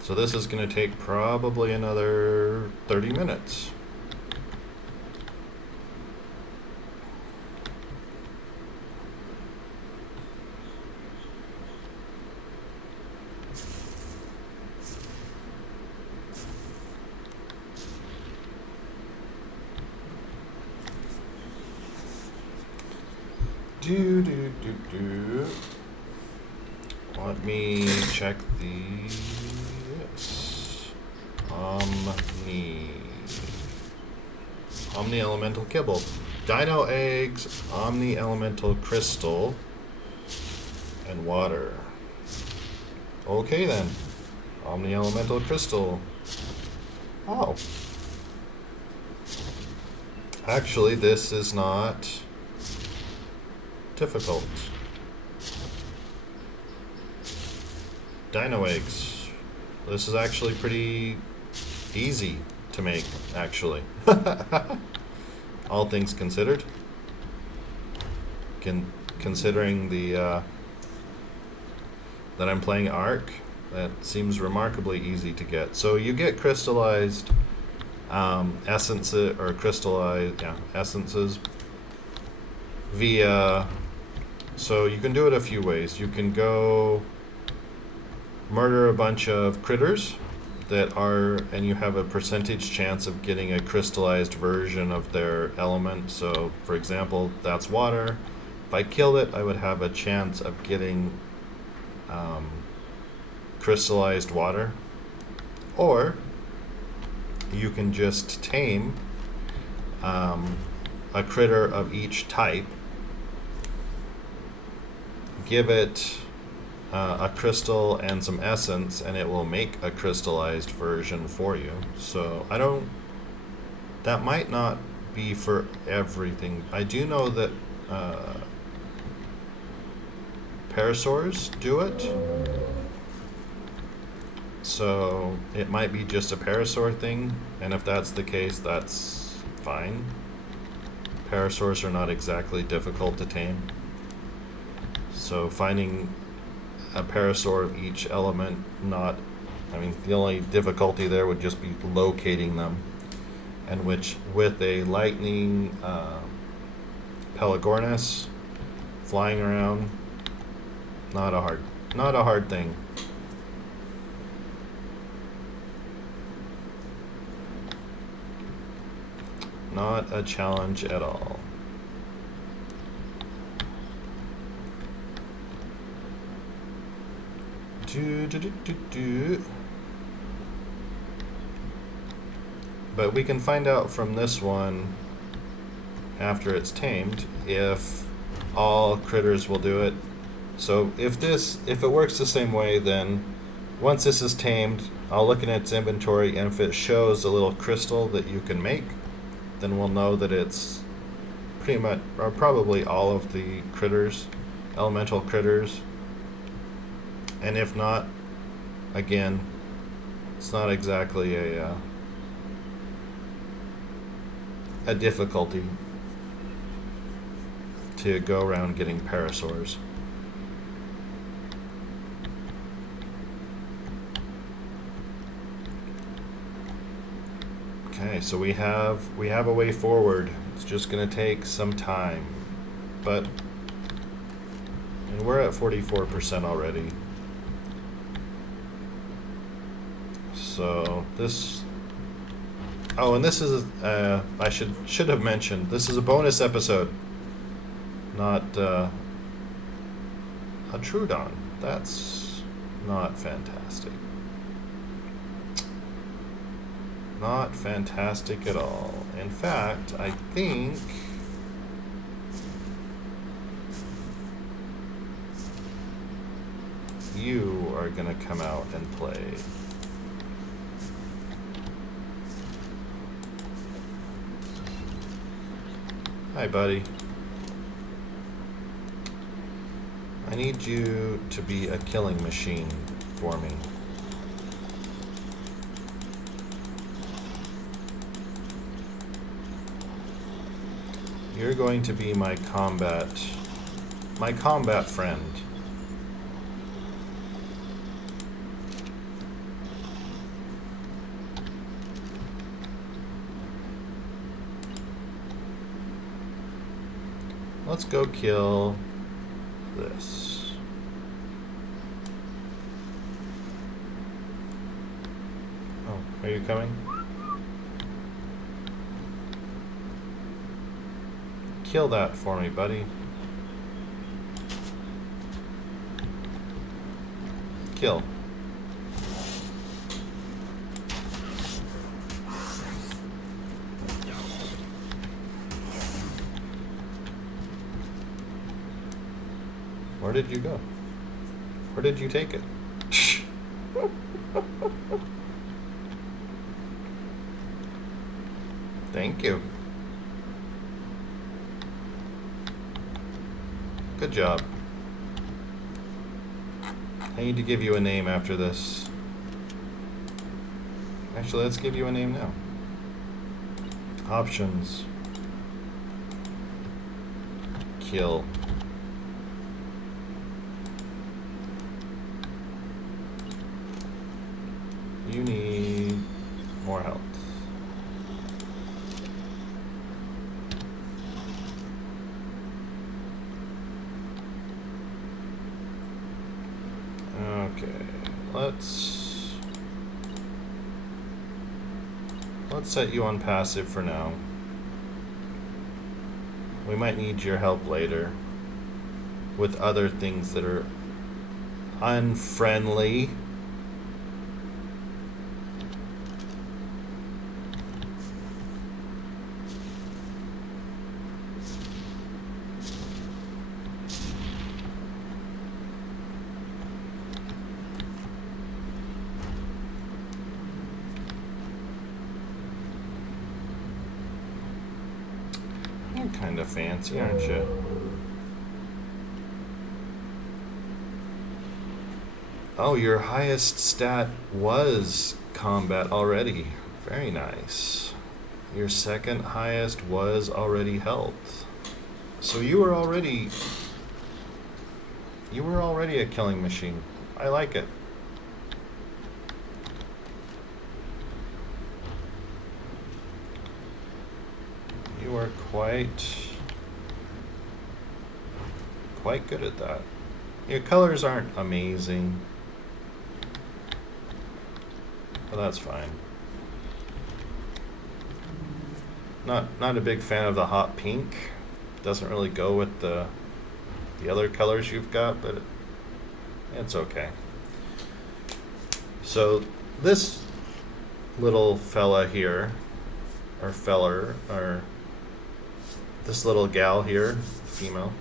So this is going to take probably another 30 minutes. Let me check this. Omni Elemental Kibble. Dino Eggs, Omni Elemental Crystal, and water. Okay then. Omni Elemental Crystal. Oh. Actually, this is not difficult. Dino eggs. This is actually pretty easy to make, actually. All things considered. Considering the that I'm playing Ark, that seems remarkably easy to get. So you get crystallized essences, or crystallized essences via. So you can do it a few ways. You can go murder a bunch of critters that are, and you have a percentage chance of getting a crystallized version of their element. So, for example, that's water. If I killed it, I would have a chance of getting crystallized water. Or you can just tame a critter of each type, give it a crystal and some essence, and it will make a crystallized version for you. So that might not be for everything. I do know that parasaurs do it. So it might be just a parasaur thing, and if that's the case, that's fine. Parasaurs are not exactly difficult to tame. So finding a parasaur of each element, the only difficulty there would just be locating them, and which with a lightning Pelagornis flying around, not a hard thing. Not a challenge at all. But we can find out from this one, after it's tamed, if all critters will do it. So if it works the same way, then once this is tamed, I'll look in its inventory, and if it shows a little crystal that you can make, then we'll know that it's pretty much, or probably all of the critters, elemental critters. And if not, again, it's not exactly a difficulty to go around getting parasaurs. Okay, so we have a way forward. It's just going to take some time, but and we're at 44% already. So this. Oh, and this is I should have mentioned, this is a bonus episode, not a Trudon. That's not fantastic. Not fantastic at all. In fact, I think you are going to come out and play. Hi, buddy. I need you to be a killing machine for me. You're going to be my combat friend. Let's go kill this. Oh, are you coming? Kill that for me, buddy. Kill. Where did you go? Where did you take it? Thank you. Good job. I need to give you a name after this. Actually, let's give you a name now. Options. Kill. You need more health. Okay, let's set you on passive for now. We might need your help later with other things that are unfriendly. You're kind of fancy, aren't you? Oh, your highest stat was combat already. Very nice. Your second highest was already health. So you were already a killing machine. I like it. You are quite good at that. Your colors aren't amazing, but that's fine. Not a big fan of the hot pink. Doesn't really go with the other colors you've got, but it's okay. So this little fella here, or feller, or this little gal here, female,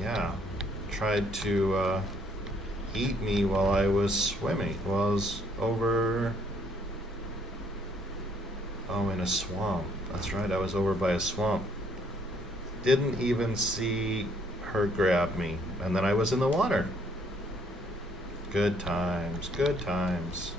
yeah, tried to eat me while I was swimming, while I was over, in a swamp. That's right, I was over by a swamp. Didn't even see her grab me, and then I was in the water. Good times, good times.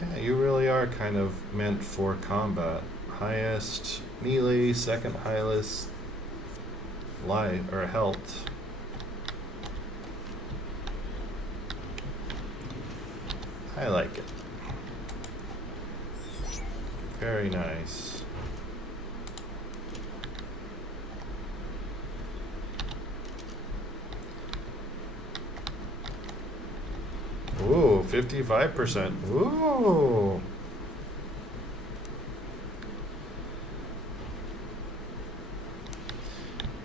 Yeah, you really are kind of meant for combat. Highest melee, second highest life or health. I like it. Very nice. Ooh, 55%. Ooh.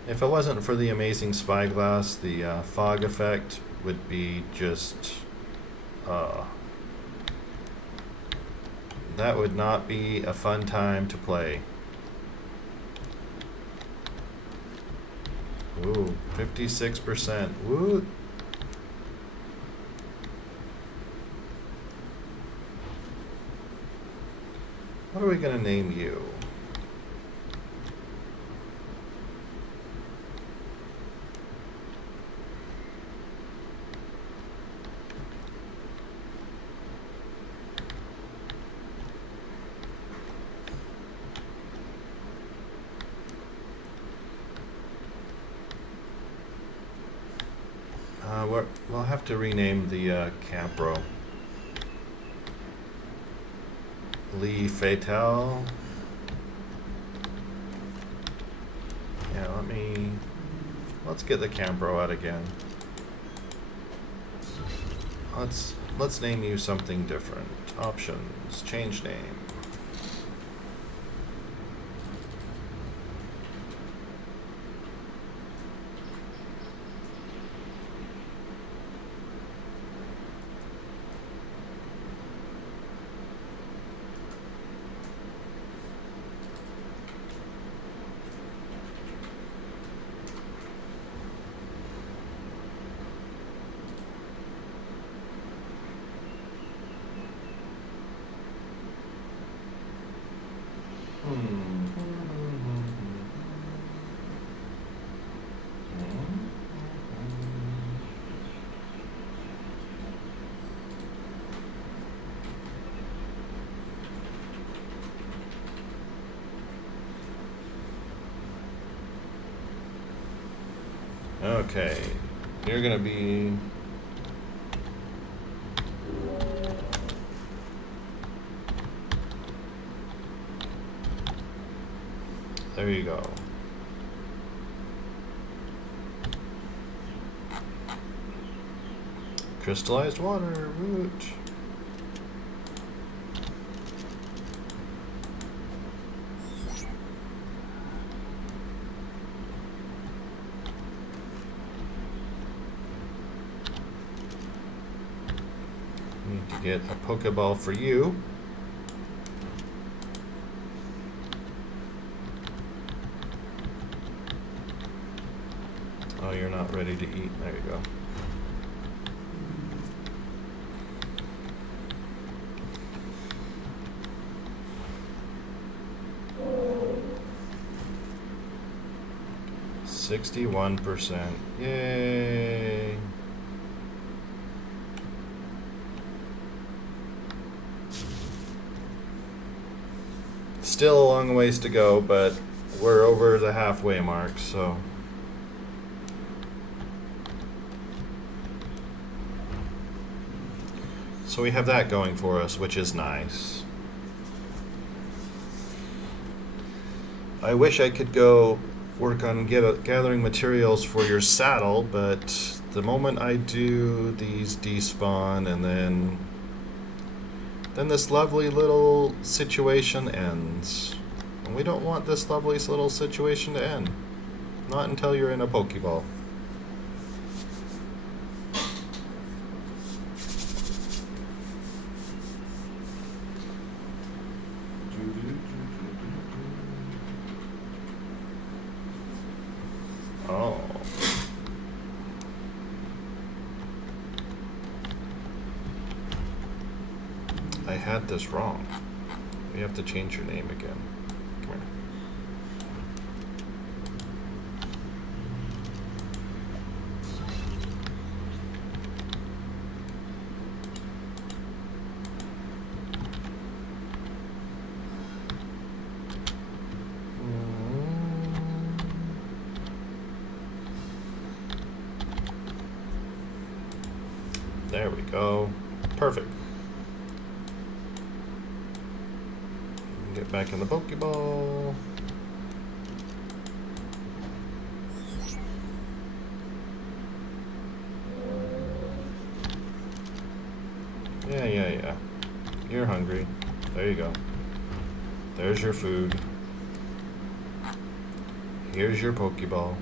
If it wasn't for the amazing spyglass, the fog effect would be just... that would not be a fun time to play. Ooh, 56%. Woo! are we going to name you? We'll have to rename the Capro. Lee Fatal. Yeah, let's get the Capro out again. Let's name you something different. Options, change name. Okay, you're gonna be there you go. Crystallized water root. Need to get a Pokeball for you. Oh, you're not ready to eat. There you go. %61. Yay! Still a long ways to go, but we're over the halfway mark, so. So we have that going for us, which is nice. I wish I could go work on gathering materials for your saddle, but the moment I do, these despawn, and then this lovely little situation ends. And we don't want this lovely little situation to end. Not until you're in a Pokeball. Oh. I had this wrong. We have to change your name again. Come here. There we go. Perfect. Get back in the Pokeball. Yeah. You're hungry. There you go. There's your food. Here's your Pokeball.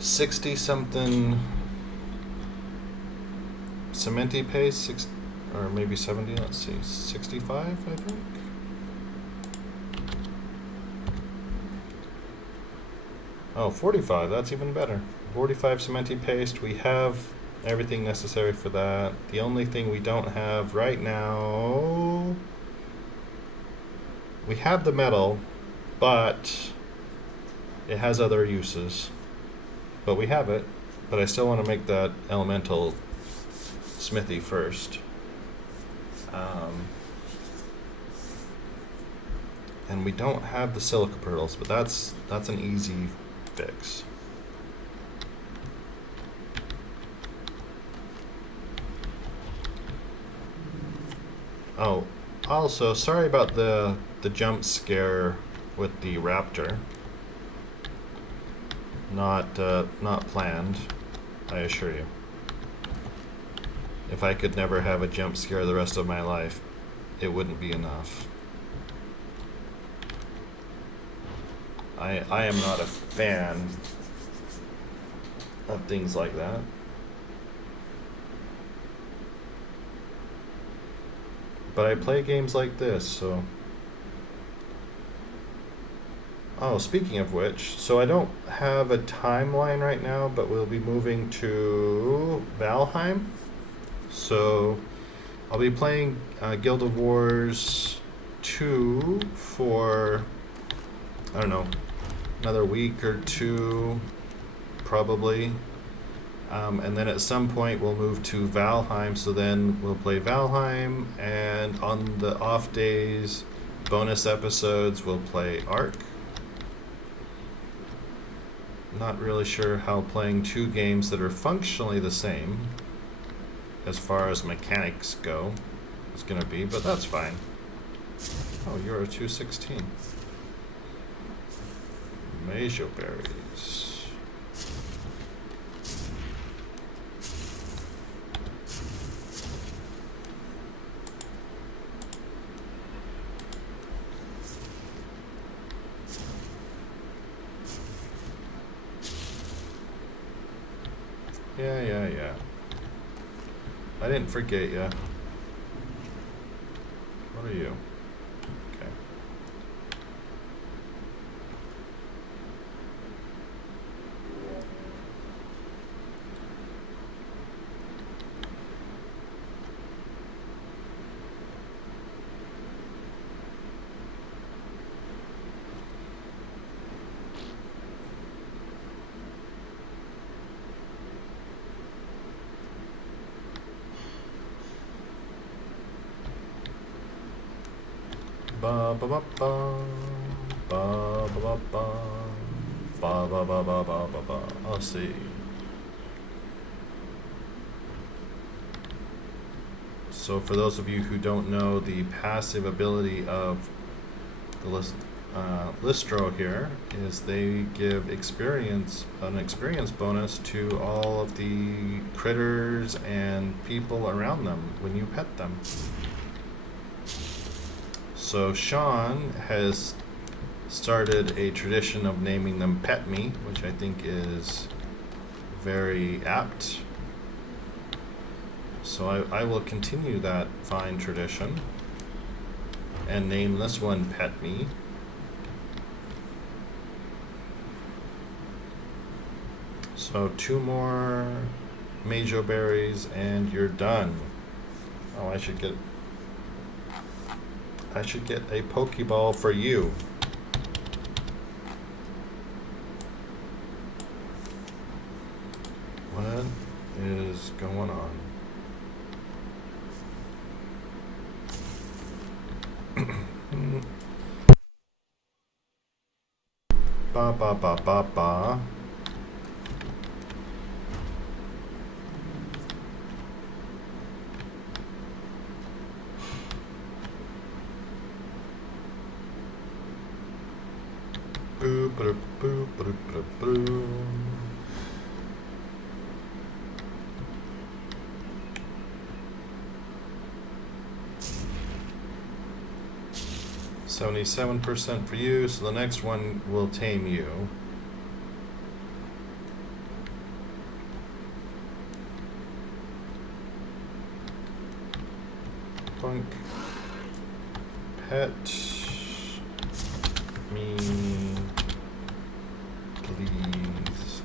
$60-something Cementi paste, or maybe 70, let's see, 65, I think. Oh, 45, that's even better. 45 cementing paste, we have everything necessary for that. The only thing we don't have right now, we have the metal, but it has other uses. But we have it, but I still want to make that elemental smithy first. And we don't have the silica pearls, but that's an easy fix. Oh, also, sorry about the jump scare with the raptor. Not planned, I assure you. If I could never have a jump scare the rest of my life, it wouldn't be enough. I am not a fan of things like that. But I play games like this, so... Oh, speaking of which, so I don't have a timeline right now, but we'll be moving to Valheim. So I'll be playing Guild of Wars 2 for, I don't know, another week or two, probably. And then at some point we'll move to Valheim, so then we'll play Valheim, and on the off days, bonus episodes, we'll play Ark. Not really sure how playing two games that are functionally the same, as far as mechanics go, is going to be, but that's fine. Oh, you're a 216. Major berries. Yeah. I didn't forget ya. What are you? Okay. Ba ba ba ba ba ba ba ba ba ba ba ba ba ba ba. I'll see. So for those of you who don't know, the passive ability of the Listro here is they give an experience bonus to all of the critters and people around them when you pet them. So Sean has started a tradition of naming them Pet Me, which I think is very apt. So I will continue that fine tradition and name this one Pet Me. So 2 more Majo berries and you're done. Oh, I should get a Pokeball for you. What is going on? Ba ba ba ba ba. Boo boo boo boo boo boo. %77% for you, so the next one will tame you. Bunk. Pet me, please.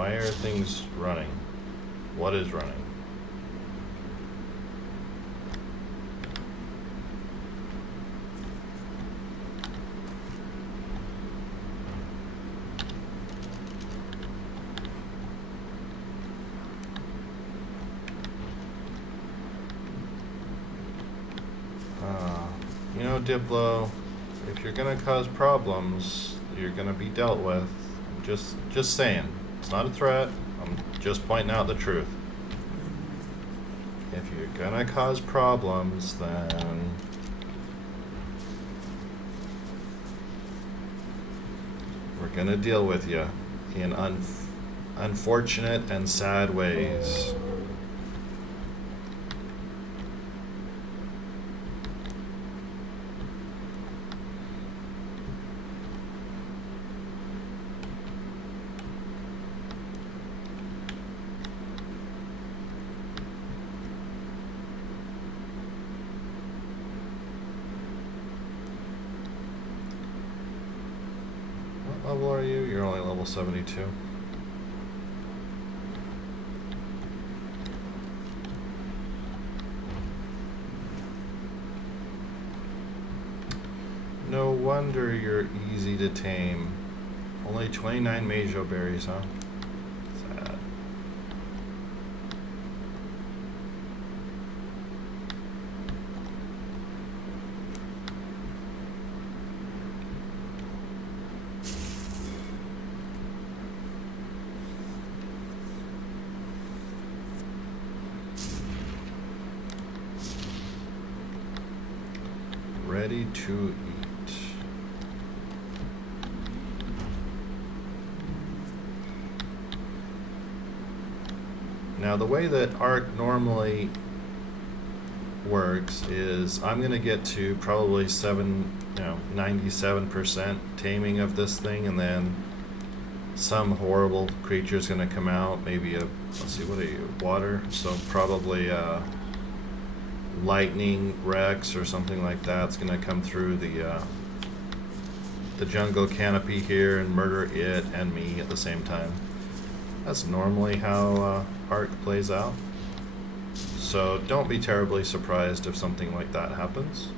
Why are things running? What is running? You know, Diplo, if you're gonna cause problems, you're gonna be dealt with. I'm just saying. It's not a threat. I'm just pointing out the truth. If you're gonna cause problems, then we're gonna deal with you in unfortunate and sad ways. What level are you? You're only level 72. No wonder you're easy to tame. Only 29 Majo berries, huh? Sad. Ready to eat. Now the way that ARC normally works is I'm going to get to probably 97% taming of this thing, and then some horrible creature is going to come out, maybe a, let's see, what are you, water? So probably a lightning Rex or something like that's going to come through the jungle canopy here and murder it and me at the same time. That's normally how ARC plays out. So don't be terribly surprised if something like that happens.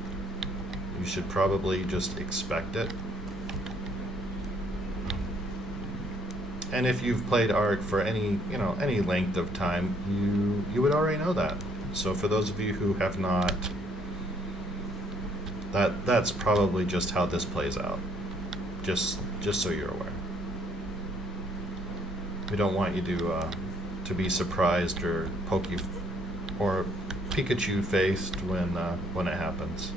You should probably just expect it. And if you've played ARC for any length of time, you would already know that. So for those of you who have not, that's probably just how this plays out. Just so you're aware. We don't want you to be surprised or or Pikachu faced when it happens.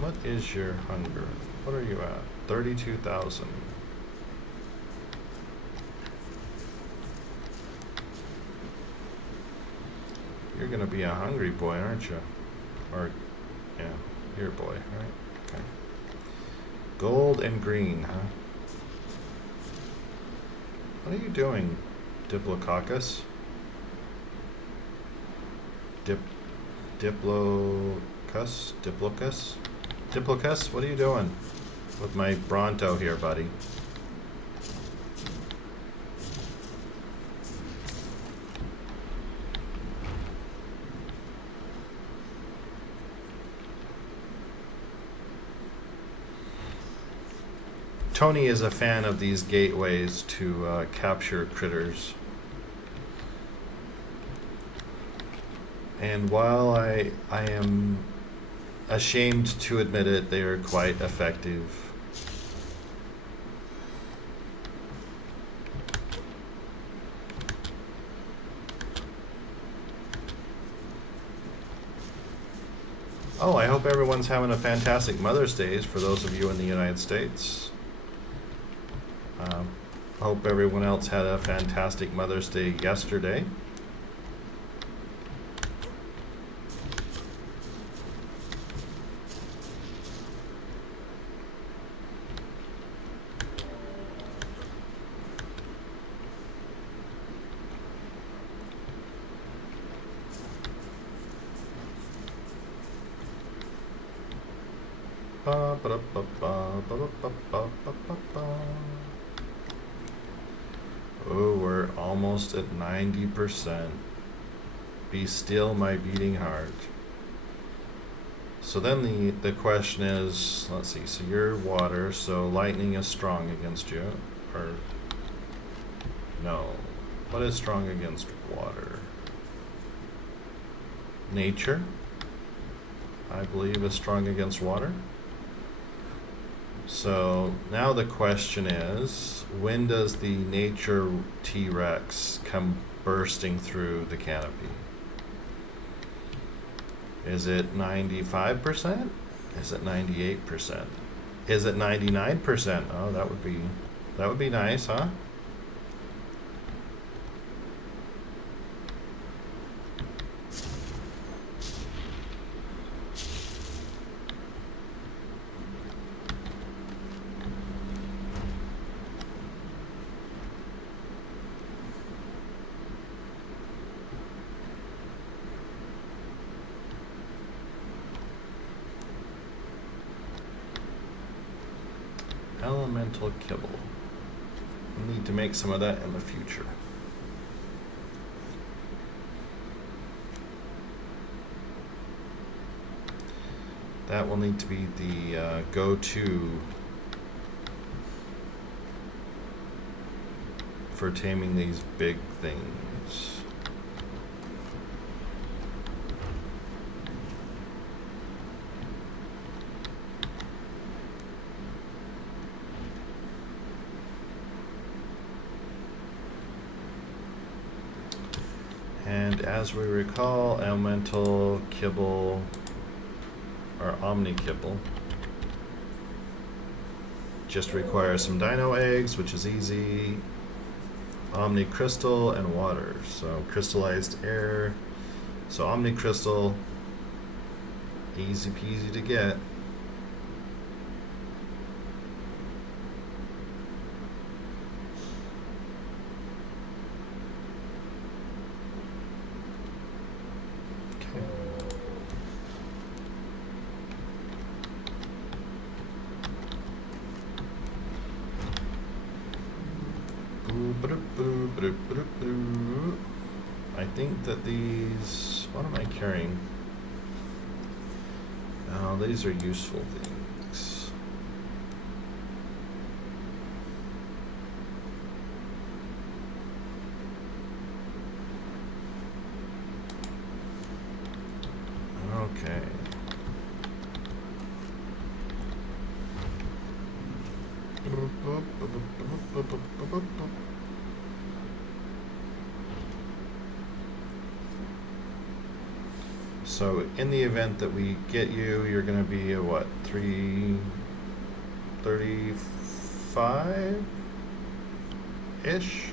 What is your hunger? What are you at? 32,000. You're gonna be a hungry boy, aren't you? Or, yeah, you're a boy, right? Okay. Gold and green, huh? What are you doing, Diplococcus? Diplocus? Diplocus, what are you doing with my Bronto here, buddy? Tony is a fan of these gateways to capture critters. And while I am ashamed to admit it, they are quite effective. Oh, I hope everyone's having a fantastic Mother's Day for those of you in the United States. I hope everyone else had a fantastic Mother's Day yesterday. Ba, ba, ba, ba, ba, ba, ba, ba, ba, ba. Oh, we're almost at 90%. Be still, my beating heart. So then the question is, let's see, so you're water, so lightning is strong against you, or no. What is strong against water? Nature, I believe, is strong against water. So now the question is, when does the nature T-Rex come bursting through the canopy? Is it 95%? Is it 98%? Is it 99%? Oh, that would be nice, huh? Elemental kibble. We'll need to make some of that in the future. That will need to be the go-to for taming these big things. And as we recall, elemental kibble, or omni kibble, just requires some dino eggs, which is easy, omni crystal, and water. So crystallized air. So omni crystal, easy peasy to get. I think that these, what am I carrying? Oh, these are useful things. Okay. So in the event that we get you, you're going to be a what, 335-ish?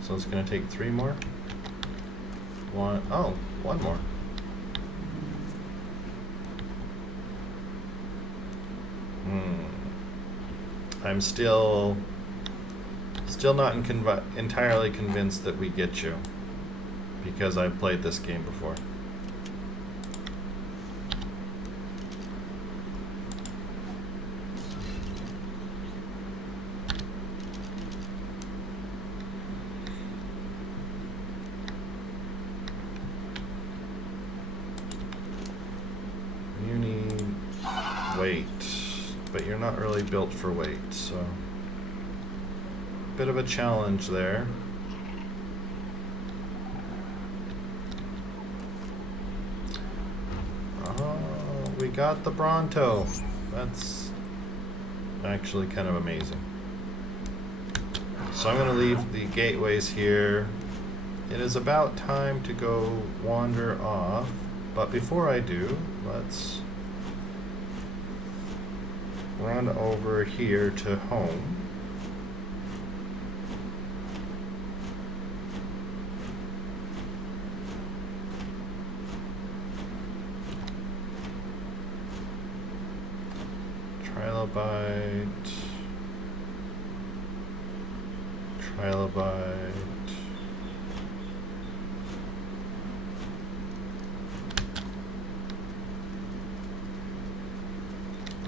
So it's going to take 3 more. One more. I'm still not entirely convinced that we get you, because I've played this game before. Weight, but you're not really built for weight, so bit of a challenge there. Oh, we got the Bronto. That's actually kind of amazing. So I'm going to leave the gateways here. It is about time to go wander off, but before I do, let's run over here to home. malachite, trilobite.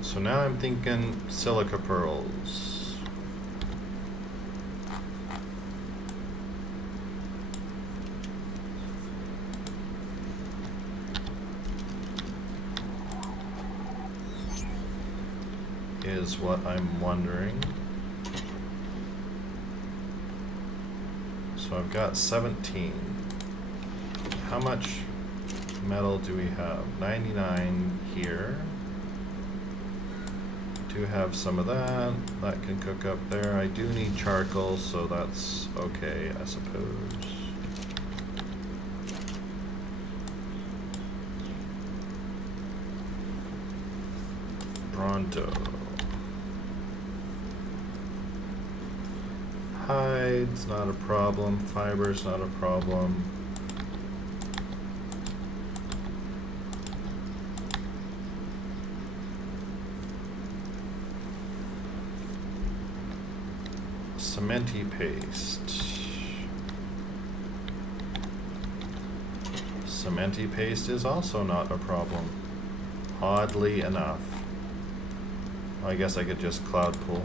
So now I'm thinking silica pearls. Is what I'm wondering. So I've got 17. How much metal do we have? 99 here. Do have some of that. That can cook up there. I do need charcoal, so that's okay, I suppose. Pronto. Hides, not a problem. Fiber's not a problem. Cementy paste. Cementy paste is also not a problem, oddly enough. I guess I could just cloud pool.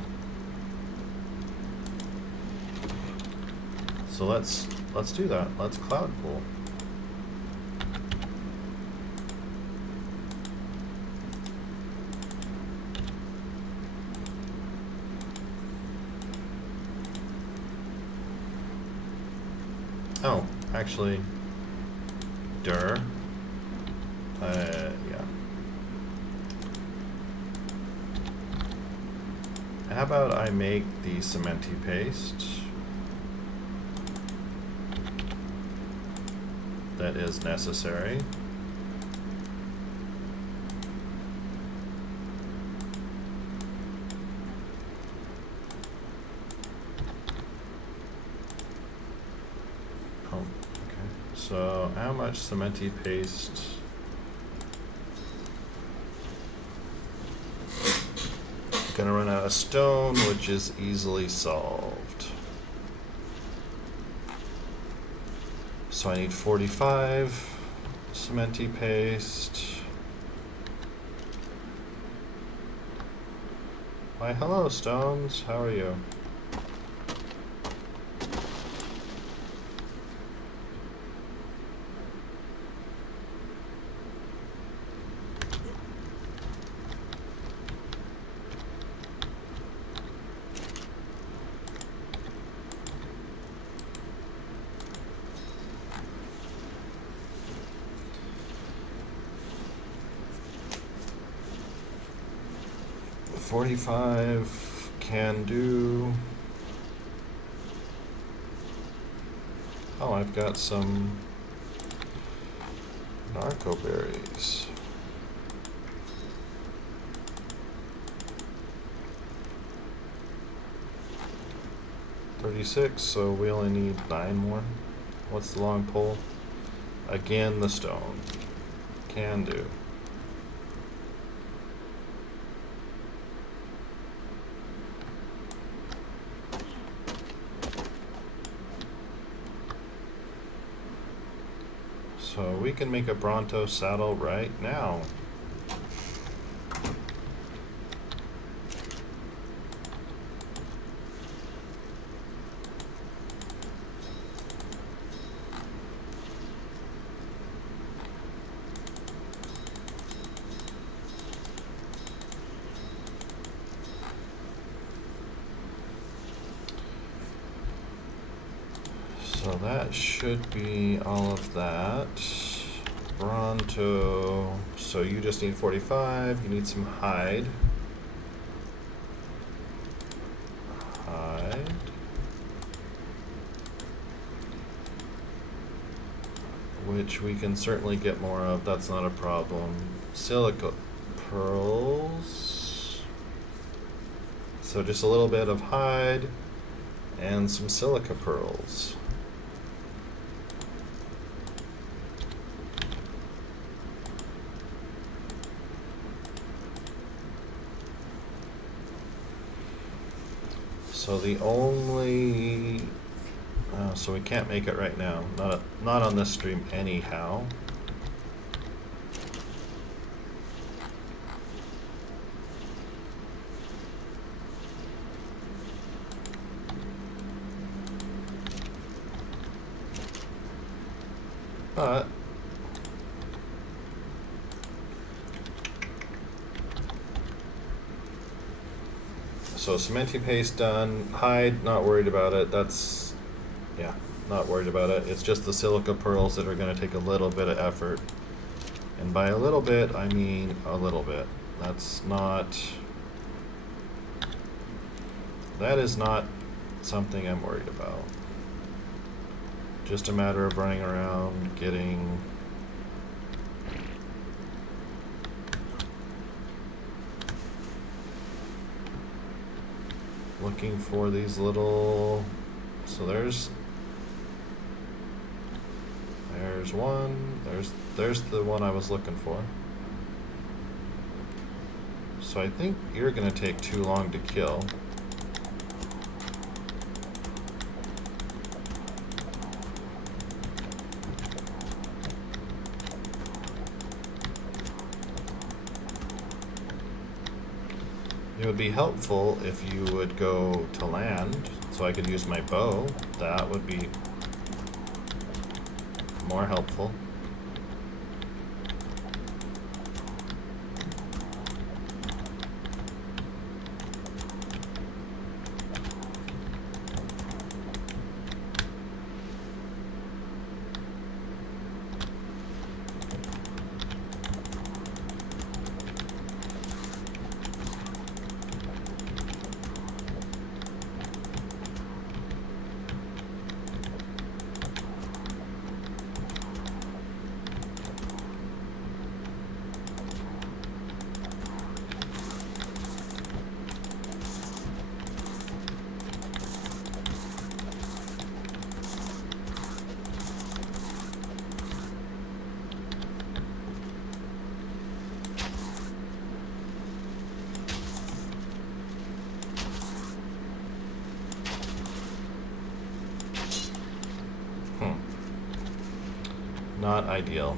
So let's do that. Let's cloud pool. Oh, actually, yeah. How about I make the cementy paste that is necessary. Oh, okay. So how much cementy paste? Gonna run out of stone, which is easily solved. So I need 45 cementy paste. Why, hello, stones. How are you? $45 can do. Oh, I've got some narco berries. $36, so we only need 9 more. What's the long pole? Again, the stone. Can do. So we can make a Bronto saddle right now. So that should be all of that. Bronto. So you just need 45. You need some hide. Hide. Which we can certainly get more of. That's not a problem. Silica pearls. So just a little bit of hide and some silica pearls. So the only... so we can't make it right now. Not on this stream anyhow. But so cementing paste done. Hide, not worried about it. That's, yeah, not worried about it. It's just the silica pearls that are going to take a little bit of effort. And by a little bit, I mean a little bit. That is not something I'm worried about. Just a matter of running around, looking for these little... So there's one. There's the one I was looking for. So I think you're gonna take too long to kill. It would be helpful if you would go to land so I could use my bow. That would be more helpful. Not ideal.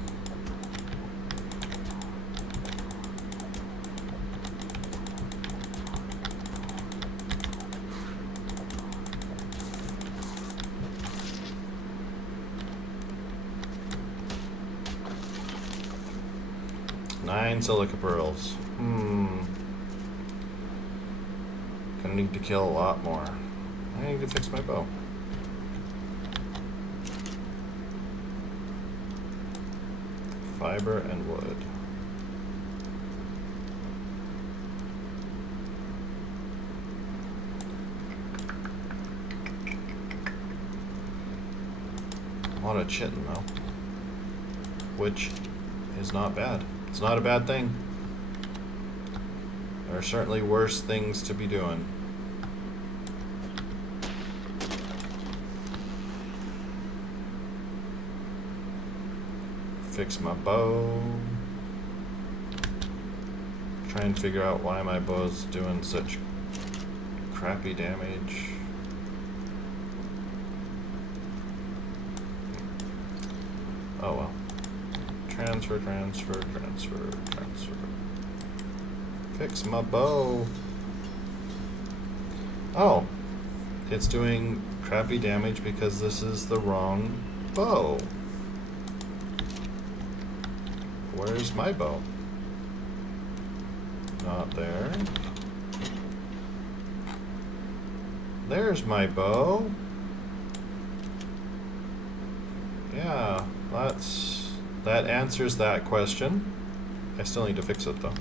Nine silica pearls. Gonna need to kill a lot more. I need to fix my bow. Fiber and wood. A lot of chitin though, which is not bad. It's not a bad thing. There are certainly worse things to be doing. Fix my bow. Try and figure out why my bow's doing such crappy damage. Oh well. Transfer. Fix my bow. Oh. It's doing crappy damage because this is the wrong bow. Where's my bow? Not there. There's my bow. Yeah, that answers that question. I still need to fix it though.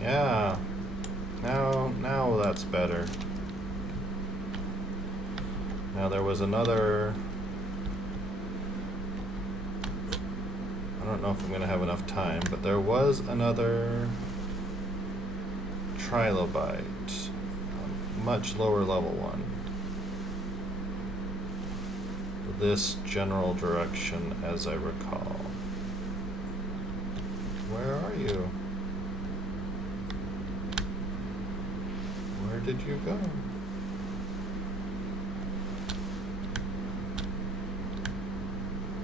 Yeah. Now that's better. Now there was another... I don't know if I'm going to have enough time, but there was another trilobite, a much lower level one. this general direction as I recall. Where are you? Where did you go?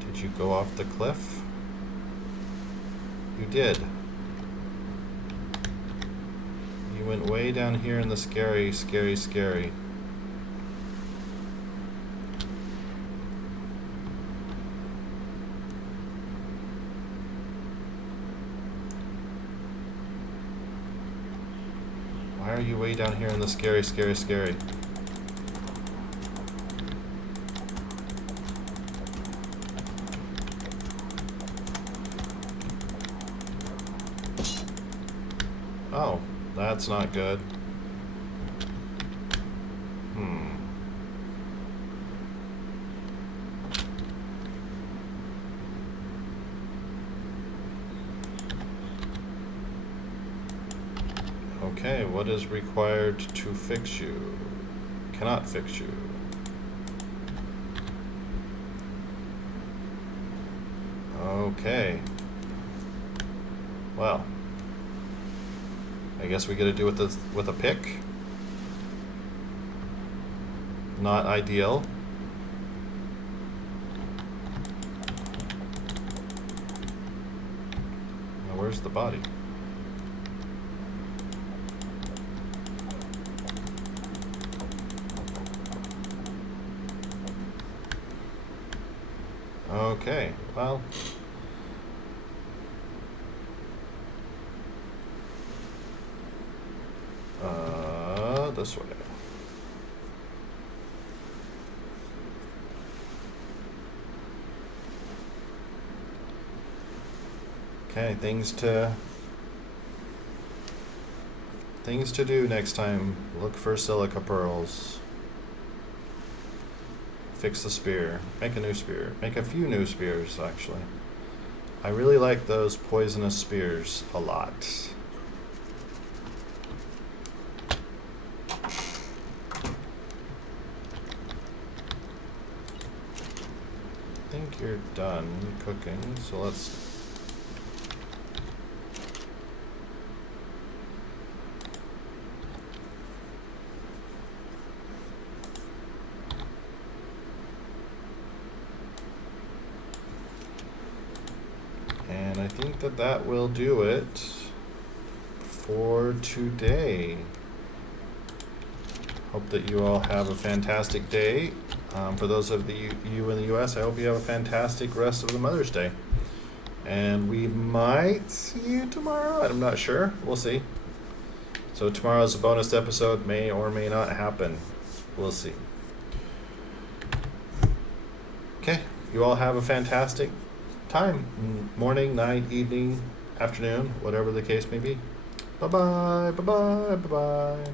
Did you go off the cliff? You did. You went way down here in the scary, scary, scary. Why are you way down here in the scary, scary, scary? Oh, that's not good. Okay, what is required to fix you? Cannot fix you. Okay. Well, I guess we gotta do it with a pick. Not ideal. Now, where's the body? Okay, well. This way. Okay, things to do next time. Look for silica pearls. Fix the spear. Make a new spear. Make a few new spears, actually. I really like those poisonous spears a lot. I think you're done cooking, so let's... And I think that will do it for today. Hope that you all have a fantastic day. For those of you in the US, I hope you have a fantastic rest of the Mother's Day. And we might see you tomorrow. I'm not sure. We'll see. So tomorrow's a bonus episode. May or may not happen. We'll see. Okay. You all have a fantastic time. Morning, night, evening, afternoon, whatever the case may be. Bye-bye. Bye-bye. Bye-bye.